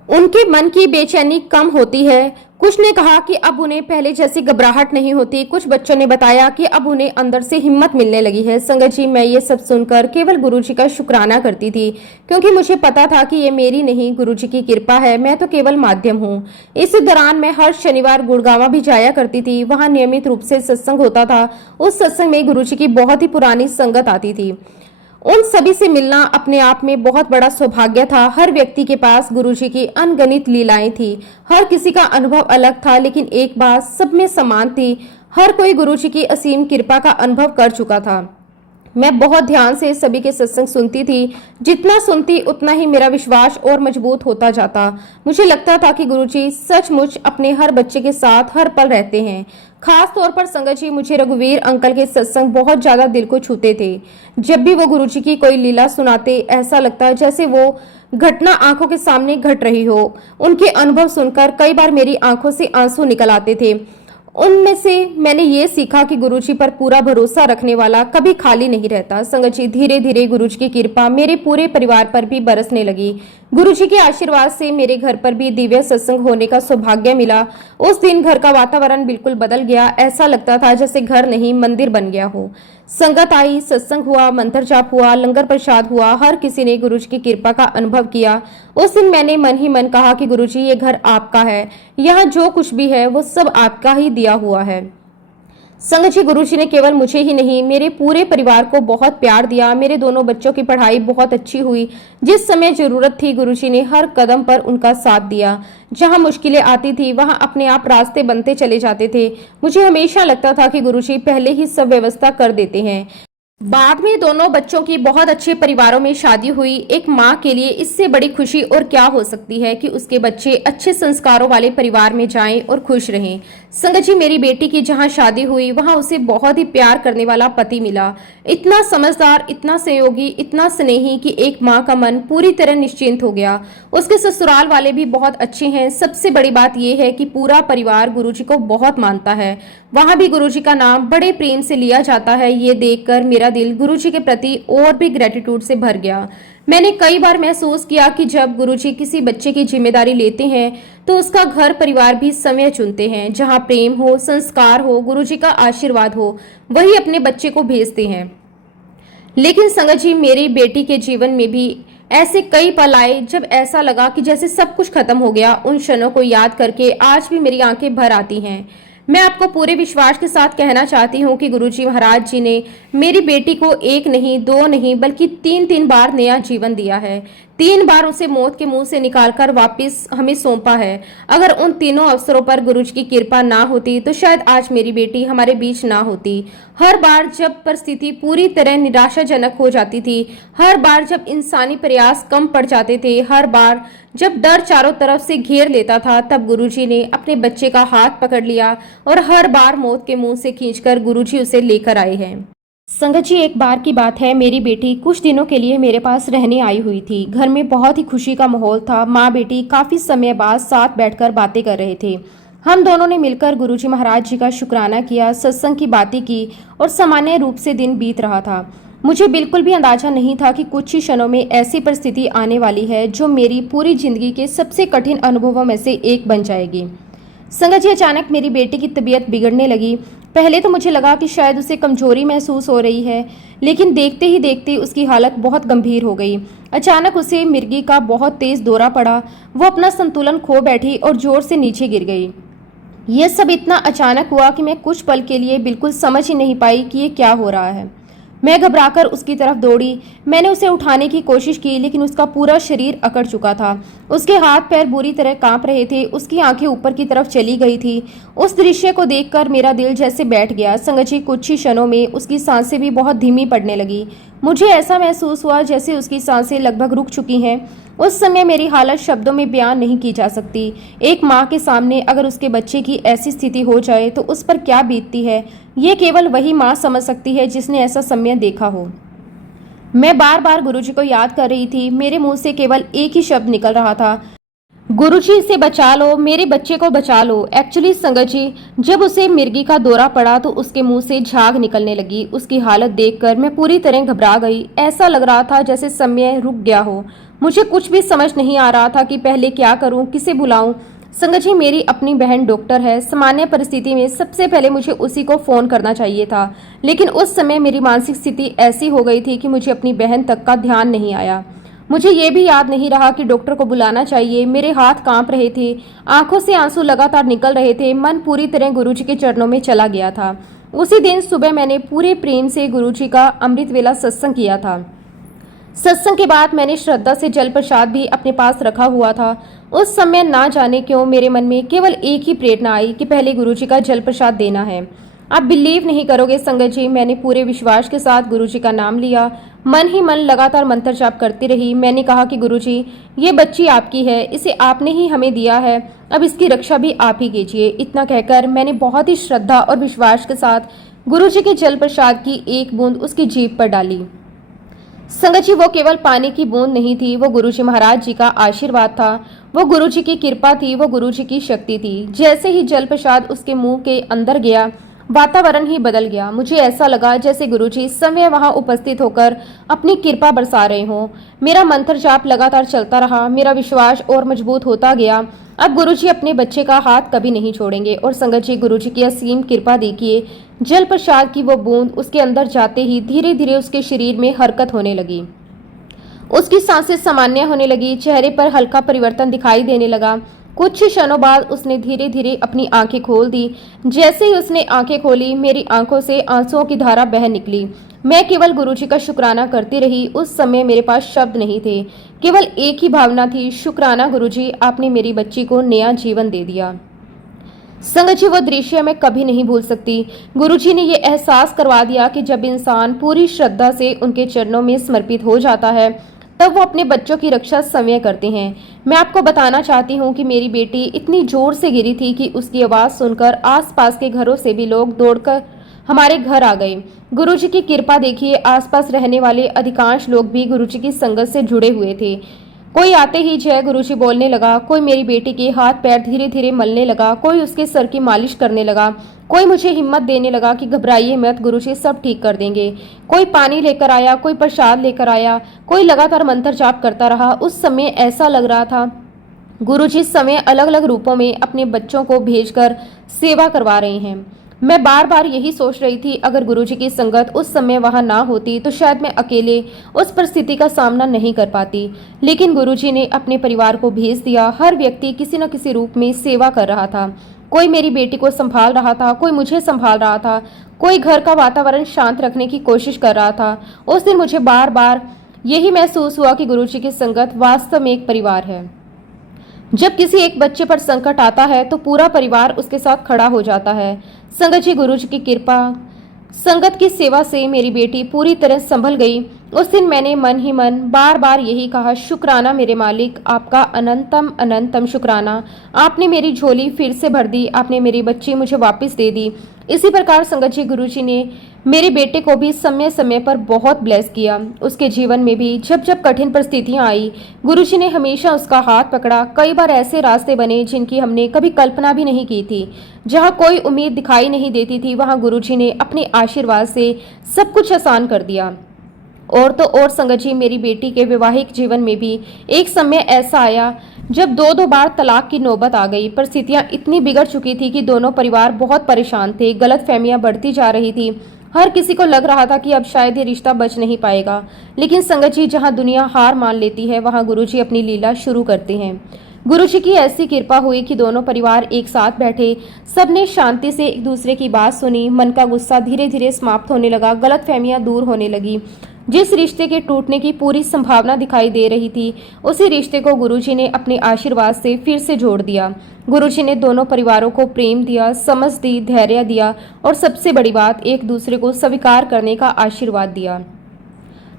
उनके मन की बेचैनी कम होती है। कुछ ने कहा कि अब उन्हें पहले जैसी घबराहट नहीं होती। कुछ बच्चों ने बताया कि अब उन्हें अंदर से हिम्मत मिलने लगी है। संगत जी, मैं ये सब सुनकर केवल गुरुजी का शुक्राना करती थी, क्योंकि मुझे पता था कि ये मेरी नहीं, गुरुजी की कृपा है। मैं तो केवल माध्यम हूँ। इस दौरान मैं हर शनिवार गुड़गांव भी जाया करती थी। वहाँ नियमित रूप से सत्संग होता था। उस सत्संग में गुरुजी की बहुत ही पुरानी संगत आती थी। उन सभी से मिलना अपने आप में बहुत बड़ा सौभाग्य था। हर व्यक्ति के पास गुरुजी की अनगिनत लीलाएं थी। हर किसी का अनुभव अलग था, लेकिन एक बात सब में समान थी। हर कोई गुरुजी की असीम कृपा का अनुभव कर चुका था। मैं बहुत ध्यान से सभी के सत्संग सुनती थी। जितना सुनती उतना ही मेरा विश्वास और मजबूत होता जाता। मुझे लगता था कि गुरुजी सचमुच अपने हर बच्चे के साथ हर पल रहते हैं। खास तौर पर संगत जी, मुझे रघुवीर अंकल के सत्संग बहुत ज्यादा दिल को छूते थे। जब भी वो गुरुजी की कोई लीला सुनाते, ऐसा लगता जैसे वो घटना आंखों के सामने घट रही हो। उनके अनुभव सुनकर कई बार मेरी आंखों से आंसू निकल आते थे। उनमें से मैंने ये सीखा कि गुरुजी पर पूरा भरोसा रखने वाला कभी खाली नहीं रहता। संगत जी, धीरे धीरे गुरुजी की कृपा मेरे पूरे परिवार पर भी बरसने लगी। गुरुजी के आशीर्वाद से मेरे घर पर भी दिव्य सत्संग होने का सौभाग्य मिला। उस दिन घर का वातावरण बिल्कुल बदल गया। ऐसा लगता था जैसे घर नहीं मंदिर बन गया हो। संगत आई, सत्संग हुआ, मंत्र जाप हुआ, लंगर प्रसाद हुआ। हर किसी ने गुरुजी की कृपा का अनुभव किया। उस दिन मैंने मन ही मन कहा कि गुरुजी, ये घर आपका है। यहाँ जो कुछ भी है वो सब आपका ही दिया हुआ है। संगत जी, गुरुजी ने केवल मुझे ही नहीं, मेरे पूरे परिवार को बहुत प्यार दिया। मेरे दोनों बच्चों की पढ़ाई बहुत अच्छी हुई। जिस समय जरूरत थी गुरुजी ने हर कदम पर उनका साथ दिया। जहां मुश्किलें आती थी वहां अपने आप रास्ते बनते चले जाते थे। मुझे हमेशा लगता था कि गुरुजी पहले ही सब व्यवस्था कर देते हैं। बाद में दोनों बच्चों की बहुत अच्छे परिवारों में शादी हुई। एक माँ के लिए इससे बड़ी खुशी और क्या हो सकती है कि उसके बच्चे अच्छे संस्कारों वाले परिवार में जाएं और खुश रहें। संगत जी, मेरी बेटी की जहाँ शादी हुई वहाँ उसे बहुत ही प्यार करने वाला पति मिला। इतना समझदार, इतना सहयोगी, इतना स्नेही कि एक माँ का मन पूरी तरह निश्चिंत हो गया। उसके ससुराल वाले भी बहुत अच्छे हैं। सबसे बड़ी बात यह है कि पूरा परिवार गुरुजी को बहुत मानता है। वहाँ भी गुरुजी का नाम बड़े प्रेम से लिया जाता है। ये देखकर मेरा दिल गुरुजी के प्रति और भी ग्रेटिट्यूड से भर गया। मैंने कई बार महसूस किया कि जब गुरुजी किसी बच्चे की जिम्मेदारी लेते हैं तो उसका घर परिवार भी समय चुनते हैं। जहाँ प्रेम हो, संस्कार हो, गुरुजी का आशीर्वाद हो, वही अपने बच्चे को भेजते हैं। लेकिन संगत जी, मेरी बेटी के जीवन में भी ऐसे कई पल आए जब ऐसा लगा कि जैसे सब कुछ खत्म हो गया। उन क्षणों को याद करके आज भी मेरी आंखें भर आती हैं। मैं आपको पूरे विश्वास के साथ कहना चाहती हूँ कि गुरुजी महाराज जी ने मेरी बेटी को एक नहीं, दो नहीं, बल्कि तीन बार नया जीवन दिया है। 3 बार उसे मौत के मुंह से निकालकर वापस हमें सौंपा है। अगर उन तीनों अवसरों पर गुरुजी की कृपा ना होती तो शायद आज मेरी बेटी हमारे बीच ना होती। हर बार जब परिस्थिति पूरी तरह निराशाजनक हो जाती थी, हर बार जब इंसानी प्रयास कम पड़ जाते थे, हर बार जब डर चारों तरफ से घेर लेता था, तब गुरुजी ने अपने बच्चे का हाथ पकड़ लिया और हर बार मौत के मुंह से खींचकर गुरुजी उसे लेकर आए हैं। संगत जी, एक बार की बात है, मेरी बेटी कुछ दिनों के लिए मेरे पास रहने आई हुई थी। घर में बहुत ही खुशी का माहौल था। माँ बेटी काफी समय बाद साथ बैठकर बातें कर रहे थे। हम दोनों ने मिलकर गुरुजी महाराज जी का शुक्राना किया, सत्संग की बातें की और सामान्य रूप से दिन बीत रहा था। मुझे बिल्कुल भी अंदाजा नहीं था कि कुछ ही क्षणों में ऐसी परिस्थिति आने वाली है जो मेरी पूरी जिंदगी के सबसे कठिन अनुभवों में से एक बन जाएगी। संगत जी, अचानक मेरी बेटी की तबीयत बिगड़ने लगी। पहले तो मुझे लगा कि शायद उसे कमजोरी महसूस हो रही है, लेकिन देखते ही देखते उसकी हालत बहुत गंभीर हो गई। अचानक उसे मिर्गी का बहुत तेज दौरा पड़ा। वो अपना संतुलन खो बैठी और जोर से नीचे गिर गई। यह सब इतना अचानक हुआ कि मैं कुछ पल के लिए बिल्कुल समझ ही नहीं पाई कि ये क्या हो रहा है। मैं घबराकर उसकी तरफ दौड़ी। मैंने उसे उठाने की कोशिश की, लेकिन उसका पूरा शरीर अकड़ चुका था। उसके हाथ पैर बुरी तरह कांप रहे थे। उसकी आंखें ऊपर की तरफ चली गई थी। उस दृश्य को देखकर मेरा दिल जैसे बैठ गया। संगजी कुछ ही क्षणों में उसकी सांसें भी बहुत धीमी पड़ने लगी। मुझे ऐसा महसूस हुआ जैसे उसकी सांसें लगभग रुक चुकी हैं। उस समय मेरी हालत शब्दों में बयान नहीं की जा सकती। एक माँ के सामने अगर उसके बच्चे की ऐसी स्थिति हो जाए तो उस पर क्या बीतती है, ये केवल वही माँ समझ सकती है जिसने ऐसा समय देखा हो। मैं बार बार गुरुजी को याद कर रही थी। मेरे मुंह से केवल एक ही शब्द निकल रहा था, गुरुजी इसे बचा लो, मेरे बच्चे को बचा लो। एक्चुअली संगत जी, जब उसे मिर्गी का दौरा पड़ा तो उसके मुंह से झाग निकलने लगी। उसकी हालत देखकर मैं पूरी तरह घबरा गई। ऐसा लग रहा था जैसे समय रुक गया हो। मुझे कुछ भी समझ नहीं आ रहा था कि पहले क्या करूं, किसे बुलाऊं। संगत जी, मेरी अपनी बहन डॉक्टर है। सामान्य परिस्थिति में सबसे पहले मुझे उसी को फोन करना चाहिए था, लेकिन उस समय मेरी मानसिक स्थिति ऐसी हो गई थी कि मुझे अपनी बहन तक का ध्यान नहीं आया। मुझे ये भी याद नहीं रहा कि डॉक्टर को बुलाना चाहिए। मेरे हाथ कांप रहे थे, आंखों से आंसू लगातार निकल रहे थे। मन पूरी तरह गुरुजी के चरणों में चला गया था। उसी दिन सुबह मैंने पूरे प्रेम से गुरुजी का अमृत वेला सत्संग किया था। सत्संग के बाद मैंने श्रद्धा से जल प्रसाद भी अपने पास रखा हुआ था। उस समय ना जाने क्यों मेरे मन में केवल एक ही प्रेरणा आई कि पहले गुरुजी का जल प्रसाद देना है। आप बिलीव नहीं करोगे संगत जी, मैंने पूरे विश्वास के साथ गुरुजी का नाम लिया। मन ही मन लगातार मंत्र जाप करती रही। मैंने कहा कि गुरुजी, ये बच्ची आपकी है, इसे आपने ही हमें दिया है, अब इसकी रक्षा भी आप ही कीजिए। इतना कहकर मैंने बहुत ही श्रद्धा और विश्वास के साथ गुरुजी के जल प्रसाद की एक बूंद उसकी जीभ पर डाली। संगत जी, वो केवल पानी की बूंद नहीं थी, वो गुरुजी महाराज जी का आशीर्वाद था, वो गुरुजी की कृपा थी, वो गुरुजी की शक्ति थी। जैसे ही जल प्रसाद उसके मुंह के अंदर गया, वातावरण ही बदल गया। मुझे ऐसा लगा जैसे गुरुजी इस समय वहां उपस्थित होकर अपनी कृपा बरसा रहे हों। मेरा मंत्र जाप लगातार चलता रहा। मेरा विश्वास और मजबूत होता गया। अब गुरुजी अपने बच्चे का हाथ कभी नहीं छोड़ेंगे। और संगत जी, गुरुजी की असीम कृपा देखिए, जल प्रसाद की वो बूंद उसके अंदर जाते ही धीरे धीरे उसके शरीर में हरकत होने लगी। उसकी सांसें सामान्य होने लगी। चेहरे पर हल्का परिवर्तन दिखाई देने लगा। कुछ ही क्षणों बाद उसने धीरे धीरे अपनी आंखें खोल दी। जैसे ही उसने आंखें खोली, मेरी आंखों से आंसुओं की धारा बह निकली। मैं केवल गुरुजी का शुक्राना करती रही। उस समय मेरे पास शब्द नहीं थे, केवल एक ही भावना थी, शुक्राना गुरुजी, आपने मेरी बच्ची को नया जीवन दे दिया। संगत जी, वो दृश्य मैं कभी नहीं भूल सकती। गुरुजी ने ये एहसास करवा दिया कि जब इंसान पूरी श्रद्धा से उनके चरणों में समर्पित हो जाता है, तब वो अपने बच्चों की रक्षा स्वयं करते हैं। मैं आपको बताना चाहती हूँ कि मेरी बेटी इतनी जोर से गिरी थी कि उसकी आवाज़ सुनकर आसपास के घरों से भी लोग दौड़कर हमारे घर आ गए। गुरुजी की कृपा देखिए, आसपास रहने वाले अधिकांश लोग भी गुरुजी की संगत से जुड़े हुए थे। कोई आते ही जय गुरुजी बोलने लगा, कोई मेरी बेटी के हाथ पैर धीरे धीरे मलने लगा, कोई उसके सर की मालिश करने लगा, कोई मुझे हिम्मत देने लगा कि घबराइए मत, गुरुजी सब ठीक कर देंगे। कोई पानी लेकर आया, कोई प्रसाद लेकर आया, कोई लगातार मंत्र जाप करता रहा। उस समय ऐसा लग रहा था गुरुजी इस समय अलग अलग रूपों में अपने बच्चों को भेजकर सेवा करवा रहे हैं। मैं बार बार यही सोच रही थी, अगर गुरुजी की संगत उस समय वहां ना होती तो शायद मैं अकेले उस परिस्थिति का सामना नहीं कर पाती। लेकिन गुरुजी ने अपने परिवार को भेज दिया। हर व्यक्ति किसी न किसी रूप में सेवा कर रहा था। कोई मेरी बेटी को संभाल रहा था, कोई मुझे संभाल रहा था, कोई घर का वातावरण शांत रखने की कोशिश कर रहा था। उस दिन मुझे बार बार यही महसूस हुआ कि गुरुजी की संगत वास्तव में एक परिवार है। जब किसी एक बच्चे पर संकट आता है तो पूरा परिवार उसके साथ खड़ा हो जाता है। संगत जी, गुरुजी की कृपा, संगत की सेवा से मेरी बेटी पूरी तरह संभल गई। उस दिन मैंने मन ही मन बार बार यही कहा, शुक्राना मेरे मालिक, आपका अनंतम अनंतम शुक्राना। आपने मेरी झोली फिर से भर दी, आपने मेरी बच्ची मुझे वापस दे दी। इसी प्रकार संगत जी, गुरुजी ने मेरे बेटे को भी समय समय पर बहुत ब्लेस किया। उसके जीवन में भी जब जब कठिन परिस्थितियां आई, गुरुजी ने हमेशा उसका हाथ पकड़ा। कई बार ऐसे रास्ते बने जिनकी हमने कभी कल्पना भी नहीं की थी। जहां कोई उम्मीद दिखाई नहीं देती थी, वहां गुरुजी ने अपने आशीर्वाद से सब कुछ आसान कर दिया। और तो और संगत जी, मेरी बेटी के वैवाहिक जीवन में भी एक समय ऐसा आया जब दो बार तलाक की नौबत आ गई। परिस्थितियां इतनी बिगड़ चुकी थी कि दोनों परिवार बहुत परेशान थे। गलतफहमियां बढ़ती जा रही थी। हर किसी को लग रहा था कि अब शायद ये रिश्ता बच नहीं पाएगा, लेकिन संगत जी, जहाँ दुनिया हार मान लेती है वहाँ गुरुजी अपनी लीला शुरू करते हैं। गुरुजी की ऐसी कृपा हुई कि दोनों परिवार एक साथ बैठे, सबने शांति से एक दूसरे की बात सुनी। मन का गुस्सा धीरे धीरे समाप्त होने लगा, गलतफहमियां दूर होने लगी। जिस रिश्ते के टूटने की पूरी संभावना दिखाई दे रही थी, उसी रिश्ते को गुरुजी ने अपने आशीर्वाद से फिर से जोड़ दिया। गुरुजी ने दोनों परिवारों को प्रेम दिया, समझ दी, धैर्य दिया और सबसे बड़ी बात, एक दूसरे को स्वीकार करने का आशीर्वाद दिया।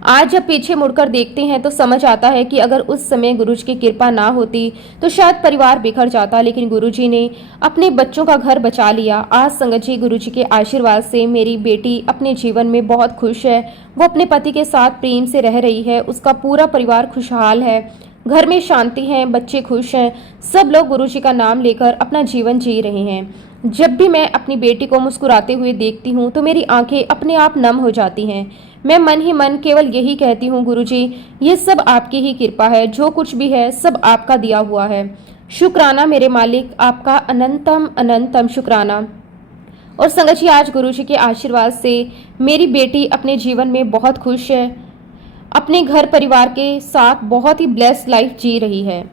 आज जब पीछे मुड़कर देखते हैं तो समझ आता है कि अगर उस समय गुरुजी की कृपा ना होती तो शायद परिवार बिखर जाता, लेकिन गुरुजी ने अपने बच्चों का घर बचा लिया। आज संगत जी, गुरुजी के आशीर्वाद से मेरी बेटी अपने जीवन में बहुत खुश है। वो अपने पति के साथ प्रेम से रह रही है, उसका पूरा परिवार खुशहाल है, घर में शांति है, बच्चे खुश हैं, सब लोग गुरुजी का नाम लेकर अपना जीवन जी रहे हैं। जब भी मैं अपनी बेटी को मुस्कुराते हुए देखती हूँ तो मेरी आंखें अपने आप नम हो जाती हैं। मैं मन ही मन केवल यही कहती हूँ, गुरुजी ये सब आपकी ही कृपा है, जो कुछ भी है सब आपका दिया हुआ है। शुक्राना मेरे मालिक, आपका अनंतम अनंतम शुक्राना। और संगत जी, आज गुरुजी के आशीर्वाद से मेरी बेटी अपने जीवन में बहुत खुश है, अपने घर परिवार के साथ बहुत ही ब्लेस्ड लाइफ जी रही है।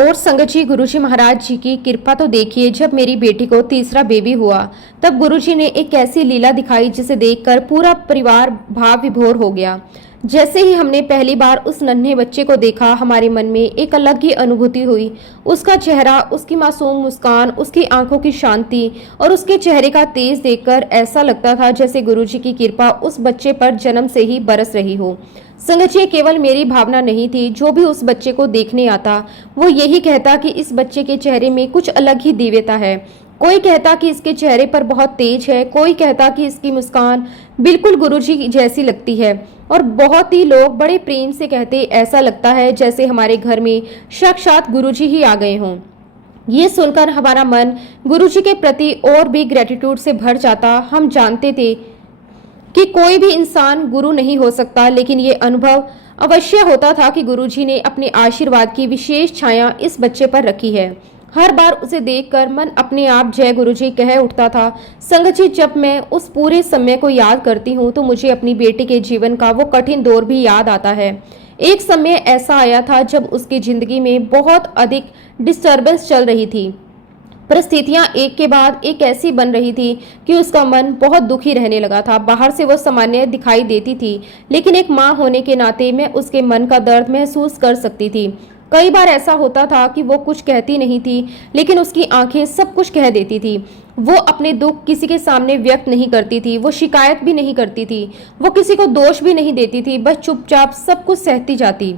और संगत जी, गुरुजी महाराज जी की कृपा तो देखिए, जब मेरी बेटी को तीसरा बेबी हुआ तब गुरुजी ने एक ऐसी लीला दिखाई जिसे देखकर पूरा परिवार भाव विभोर हो गया। जैसे ही हमने पहली बार उस नन्हे बच्चे को देखा, हमारे मन में एक अलग ही अनुभूति हुई। उसका चेहरा, उसकी मासूम मुस्कान, उसकी आंखों की शांति और उसके चेहरे का तेज देखकर ऐसा लगता था जैसे गुरुजी की कृपा उस बच्चे पर जन्म से ही बरस रही हो। संगत जी, केवल मेरी भावना नहीं थी, जो भी उस बच्चे को देखने आता वो यही कहता कि इस बच्चे के चेहरे में कुछ अलग ही दिव्यता है। कोई कहता कि इसके चेहरे पर बहुत तेज है, कोई कहता कि इसकी मुस्कान बिल्कुल गुरुजी जैसी लगती है, और बहुत ही लोग बड़े प्रेम से कहते ऐसा लगता है जैसे हमारे घर में साक्षात गुरुजी ही आ गए हों। ये सुनकर हमारा मन गुरुजी के प्रति और भी ग्रेटिट्यूड से भर जाता। हम जानते थे कि कोई भी इंसान गुरु नहीं हो सकता, लेकिन ये अनुभव अवश्य होता था कि गुरुजी ने अपने आशीर्वाद की विशेष छाया इस बच्चे पर रखी है। हर बार उसे देखकर मन अपने आप जय गुरुजी कह उठता था। संगत जी, जब मैं उस पूरे समय को याद करती हूँ तो मुझे अपनी बेटी के जीवन का वो कठिन दौर भी याद आता है। एक समय ऐसा आया था जब उसकी जिंदगी में बहुत अधिक डिस्टर्बेंस चल रही थी। परिस्थितियां एक के बाद एक ऐसी बन रही थी कि उसका मन बहुत दुखी रहने लगा था। बाहर से वो सामान्य दिखाई देती थी, लेकिन एक माँ होने के नाते मैं उसके मन का दर्द महसूस कर सकती थी। कई बार ऐसा होता था कि वो कुछ कहती नहीं थी, लेकिन उसकी आंखें सब कुछ कह देती थी। वो अपने दुख किसी के सामने व्यक्त नहीं करती थी, वो शिकायत भी नहीं करती थी, वो किसी को दोष भी नहीं देती थी, बस चुपचाप सब कुछ सहती जाती।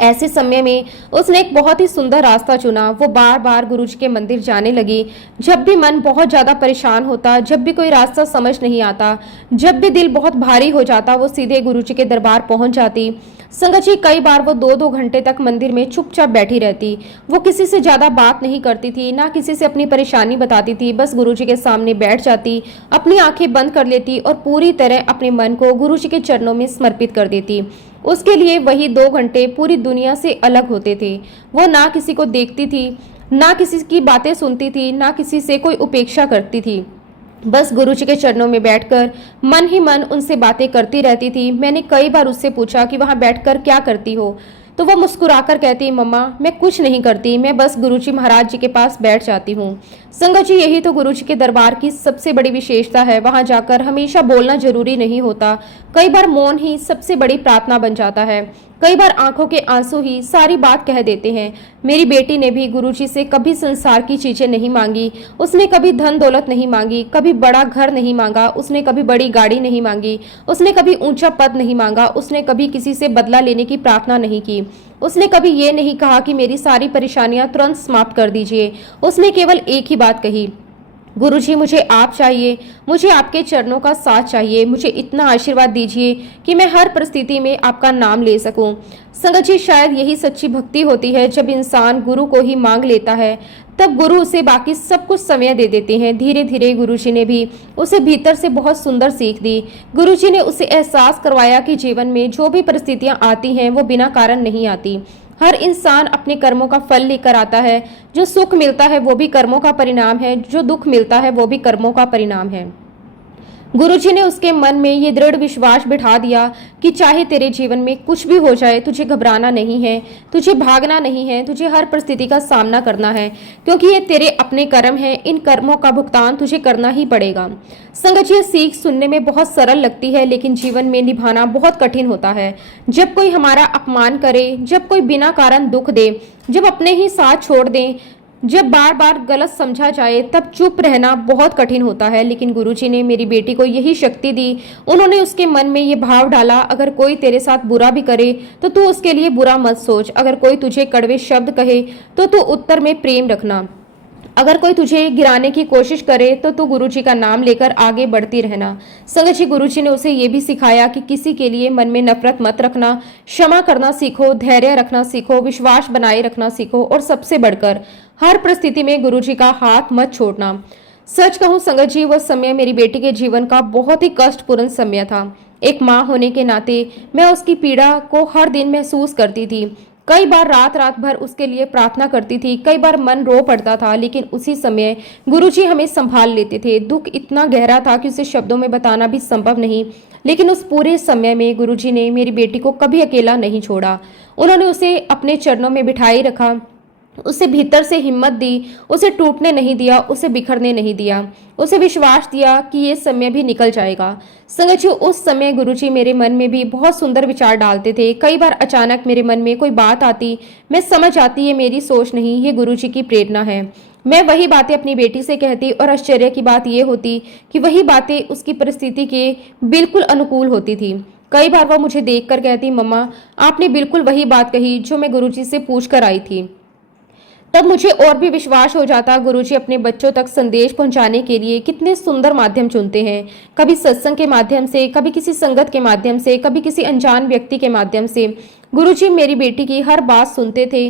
ऐसे समय में उसने एक बहुत ही सुंदर रास्ता चुना। वो बार बार गुरुजी के मंदिर जाने लगी। जब भी मन बहुत ज्यादा परेशान होता, जब भी कोई रास्ता समझ नहीं आता, जब भी दिल बहुत भारी हो जाता, वो सीधे गुरुजी के दरबार पहुंच जाती। संगत जी, कई बार वो 2-2 घंटे तक मंदिर में चुपचाप बैठी रहती। वो किसी से ज्यादा बात नहीं करती थी, ना किसी से अपनी परेशानी बताती थी, बस गुरुजी के सामने बैठ जाती, अपनी आंखें बंद कर लेती और पूरी तरह अपने मन को गुरुजी के चरणों में समर्पित कर देती। उसके लिए वही 2 घंटे पूरी दुनिया से अलग होते थे। वो ना किसी को देखती थी, ना किसी की बातें सुनती थी, ना किसी से कोई उपेक्षा करती थी, बस गुरुजी के चरणों में बैठकर मन ही मन उनसे बातें करती रहती थी। मैंने कई बार उससे पूछा कि वहां बैठकर क्या करती हो, तो वह मुस्कुराकर कहती, मम्मा मैं कुछ नहीं करती, मैं बस गुरुजी महाराज जी के पास बैठ जाती हूँ। संगत जी, यही तो गुरुजी के दरबार की सबसे बड़ी विशेषता है। वहां जाकर हमेशा बोलना जरूरी नहीं होता, कई बार मौन ही सबसे बड़ी प्रार्थना बन जाता है। कई बार आंखों के आंसू ही सारी बात कह देते हैं। मेरी बेटी ने भी गुरुजी से कभी संसार की चीजें नहीं मांगी, उसने कभी धन दौलत नहीं मांगी, कभी बड़ा घर नहीं मांगा, उसने कभी बड़ी गाड़ी नहीं मांगी, उसने कभी ऊंचा पद नहीं मांगा, उसने कभी किसी से बदला लेने की प्रार्थना नहीं की, उसने कभी ये नहीं कहा कि मेरी सारी परेशानियां तुरंत समाप्त कर दीजिए। उसने केवल एक ही बात कही, गुरुजी मुझे आप चाहिए, मुझे आपके चरणों का साथ चाहिए, मुझे इतना आशीर्वाद दीजिए कि मैं हर परिस्थिति में आपका नाम ले सकूं। संगत जी, शायद यही सच्ची भक्ति होती है। जब इंसान गुरु को ही मांग लेता है तब गुरु उसे बाकी सब कुछ समय दे देते हैं। धीरे धीरे गुरुजी ने भी उसे भीतर से बहुत सुंदर सीख दी। गुरुजी ने उसे एहसास करवाया कि जीवन में जो भी परिस्थितियां आती हैं वो बिना कारण नहीं आती। हर इंसान अपने कर्मों का फल लेकर आता है। जो सुख मिलता है वो भी कर्मों का परिणाम है, जो दुख मिलता है वो भी कर्मों का परिणाम है। गुरुजी ने उसके मन में ये दृढ़ विश्वास बिठा दिया कि चाहे तेरे जीवन में कुछ भी हो जाए, तुझे घबराना नहीं है, तुझे भागना नहीं है, तुझे हर परिस्थिति का सामना करना है, क्योंकि ये तेरे अपने कर्म हैं। इन कर्मों का भुगतान तुझे करना ही पड़ेगा। संगत जी, ये सीख सुनने में बहुत सरल लगती है, लेकिन जीवन में निभाना बहुत कठिन होता है। जब कोई हमारा अपमान करे, जब कोई बिना कारण दुख दे, जब अपने ही साथ छोड़ दे, जब बार बार गलत समझा जाए, तब चुप रहना बहुत कठिन होता है। लेकिन गुरुजी ने मेरी बेटी को यही शक्ति दी। उन्होंने उसके मन में ये भाव डाला, अगर कोई तेरे साथ बुरा भी करे तो तू उसके लिए बुरा मत सोच। अगर कोई तुझे कड़वे शब्द कहे तो तू उत्तर में प्रेम रखना। अगर कोई तुझे गिराने की कोशिश करे तो तू गुरुजी का नाम लेकर आगे बढ़ती रहना। संगत जी, गुरुजी ने उसे ये भी सिखाया कि किसी के लिए मन में नफरत मत रखना, क्षमा करना सीखो, धैर्य रखना सीखो, विश्वास बनाए रखना सीखो, और सबसे बढ़कर हर परिस्थिति में गुरुजी का हाथ मत छोड़ना। सच कहूं संगत जी, वह समय मेरी बेटी के जीवन का बहुत ही कष्टपूर्ण समय था। एक माँ होने के नाते मैं उसकी पीड़ा को हर दिन महसूस करती थी। कई बार रात रात भर उसके लिए प्रार्थना करती थी, कई बार मन रो पड़ता था, लेकिन उसी समय गुरुजी हमें संभाल लेते थे। दुख इतना गहरा था कि उसे शब्दों में बताना भी संभव नहीं, लेकिन उस पूरे समय में गुरुजी ने मेरी बेटी को कभी अकेला नहीं छोड़ा। उन्होंने उसे अपने चरणों में बिठाए रखा, उसे भीतर से हिम्मत दी, उसे टूटने नहीं दिया, उसे बिखरने नहीं दिया, उसे विश्वास दिया कि ये समय भी निकल जाएगा। संगत जी, उस समय गुरुजी मेरे मन में भी बहुत सुंदर विचार डालते थे। कई बार अचानक मेरे मन में कोई बात आती, मैं समझ आती ये मेरी सोच नहीं, ये गुरुजी की प्रेरणा है। मैं वही बातें अपनी बेटी से कहती, और आश्चर्य की बात यह होती कि वही बातें उसकी परिस्थिति के बिल्कुल अनुकूल होती थी। कई बार वह मुझे देखकर कहती, मम्मा आपने बिल्कुल वही बात कही जो मैं गुरुजी से पूछ कर आई थी। तब मुझे और भी विश्वास हो जाता, गुरुजी अपने बच्चों तक संदेश पहुंचाने के लिए कितने सुंदर माध्यम चुनते हैं। कभी सत्संग के माध्यम से, कभी किसी संगत के माध्यम से, कभी किसी अनजान व्यक्ति के माध्यम से गुरुजी मेरी बेटी की हर बात सुनते थे।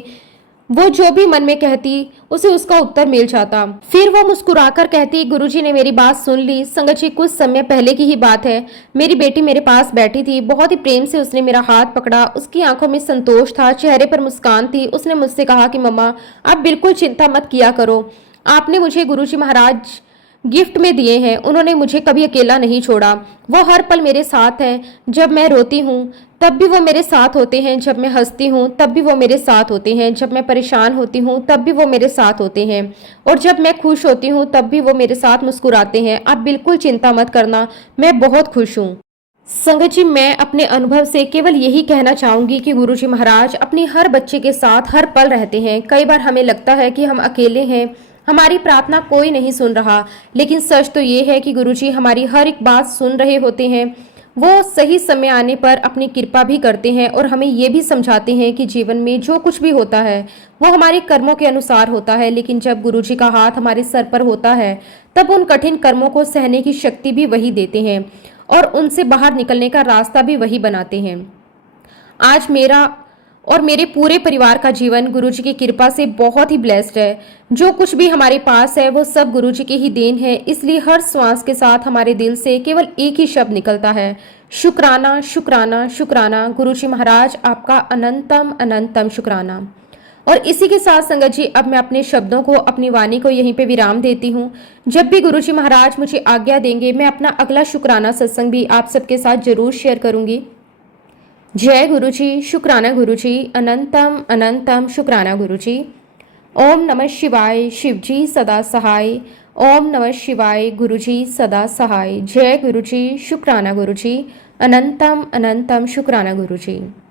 वो जो भी मन में कहती उसे उसका उत्तर मिल जाता। फिर वो मुस्कुराकर कहती, गुरुजी ने मेरी बात सुन ली। संगत जी, कुछ समय पहले की ही बात है। मेरी बेटी मेरे पास बैठी थी, बहुत ही प्रेम से उसने मेरा हाथ पकड़ा। उसकी आंखों में संतोष था, चेहरे पर मुस्कान थी। उसने मुझसे कहा कि मम्मा आप बिल्कुल चिंता मत किया करो, आपने मुझे गुरुजी महाराज गिफ्ट में दिए हैं, उन्होंने मुझे कभी अकेला नहीं छोड़ा। वो हर पल मेरे साथ हैं। जब मैं रोती हूँ तब भी वो मेरे साथ होते हैं, जब मैं हंसती हूँ तब भी वो मेरे साथ होते हैं, जब मैं परेशान होती हूँ तब भी वो मेरे साथ होते हैं, और जब मैं खुश होती हूँ तब भी वो मेरे साथ मुस्कुराते हैं। आप बिल्कुल चिंता मत करना, मैं बहुत खुश हूँ। संगत जी, मैं अपने अनुभव से केवल यही कहना चाहूंगी कि गुरुजी महाराज अपनी हर बच्चे के साथ हर पल रहते हैं। कई बार हमें लगता है कि हम अकेले हैं, हमारी प्रार्थना कोई नहीं सुन रहा, लेकिन सच तो ये है कि गुरुजी हमारी हर एक बात सुन रहे होते हैं। वो सही समय आने पर अपनी कृपा भी करते हैं, और हमें ये भी समझाते हैं कि जीवन में जो कुछ भी होता है वो हमारे कर्मों के अनुसार होता है। लेकिन जब गुरुजी का हाथ हमारे सर पर होता है, तब उन कठिन कर्मों को सहने की शक्ति भी वही देते हैं, और उनसे बाहर निकलने का रास्ता भी वही बनाते हैं। आज मेरा और मेरे पूरे परिवार का जीवन गुरुजी की कृपा से बहुत ही ब्लेस्ड है। जो कुछ भी हमारे पास है वो सब गुरुजी की ही देन है। इसलिए हर श्वास के साथ हमारे दिल से केवल एक ही शब्द निकलता है, शुक्राना शुक्राना शुक्राना। गुरुजी महाराज आपका अनंतम अनंतम शुक्राना। और इसी के साथ संगत जी, अब मैं अपने शब्दों को, अपनी वाणी को यहीं पे विराम देती हूँ। जब भी गुरुजी महाराज मुझे आज्ञा देंगे, मैं अपना अगला शुक्राना सत्संग भी आप सबके साथ जरूर शेयर करूंगी। जय गुरुजी, शुक्राना गुरुजी, अनंतम अनंतम शुक्राना गुरुजी। ओम नमः शिवाय, शिवजी सदा सहाय। ओम नमः शिवाय, गुरुजी सदा सहाय। जय गुरुजी, शुक्राना गुरुजी, अनंतम अनंतम शुक्राना गुरुजी।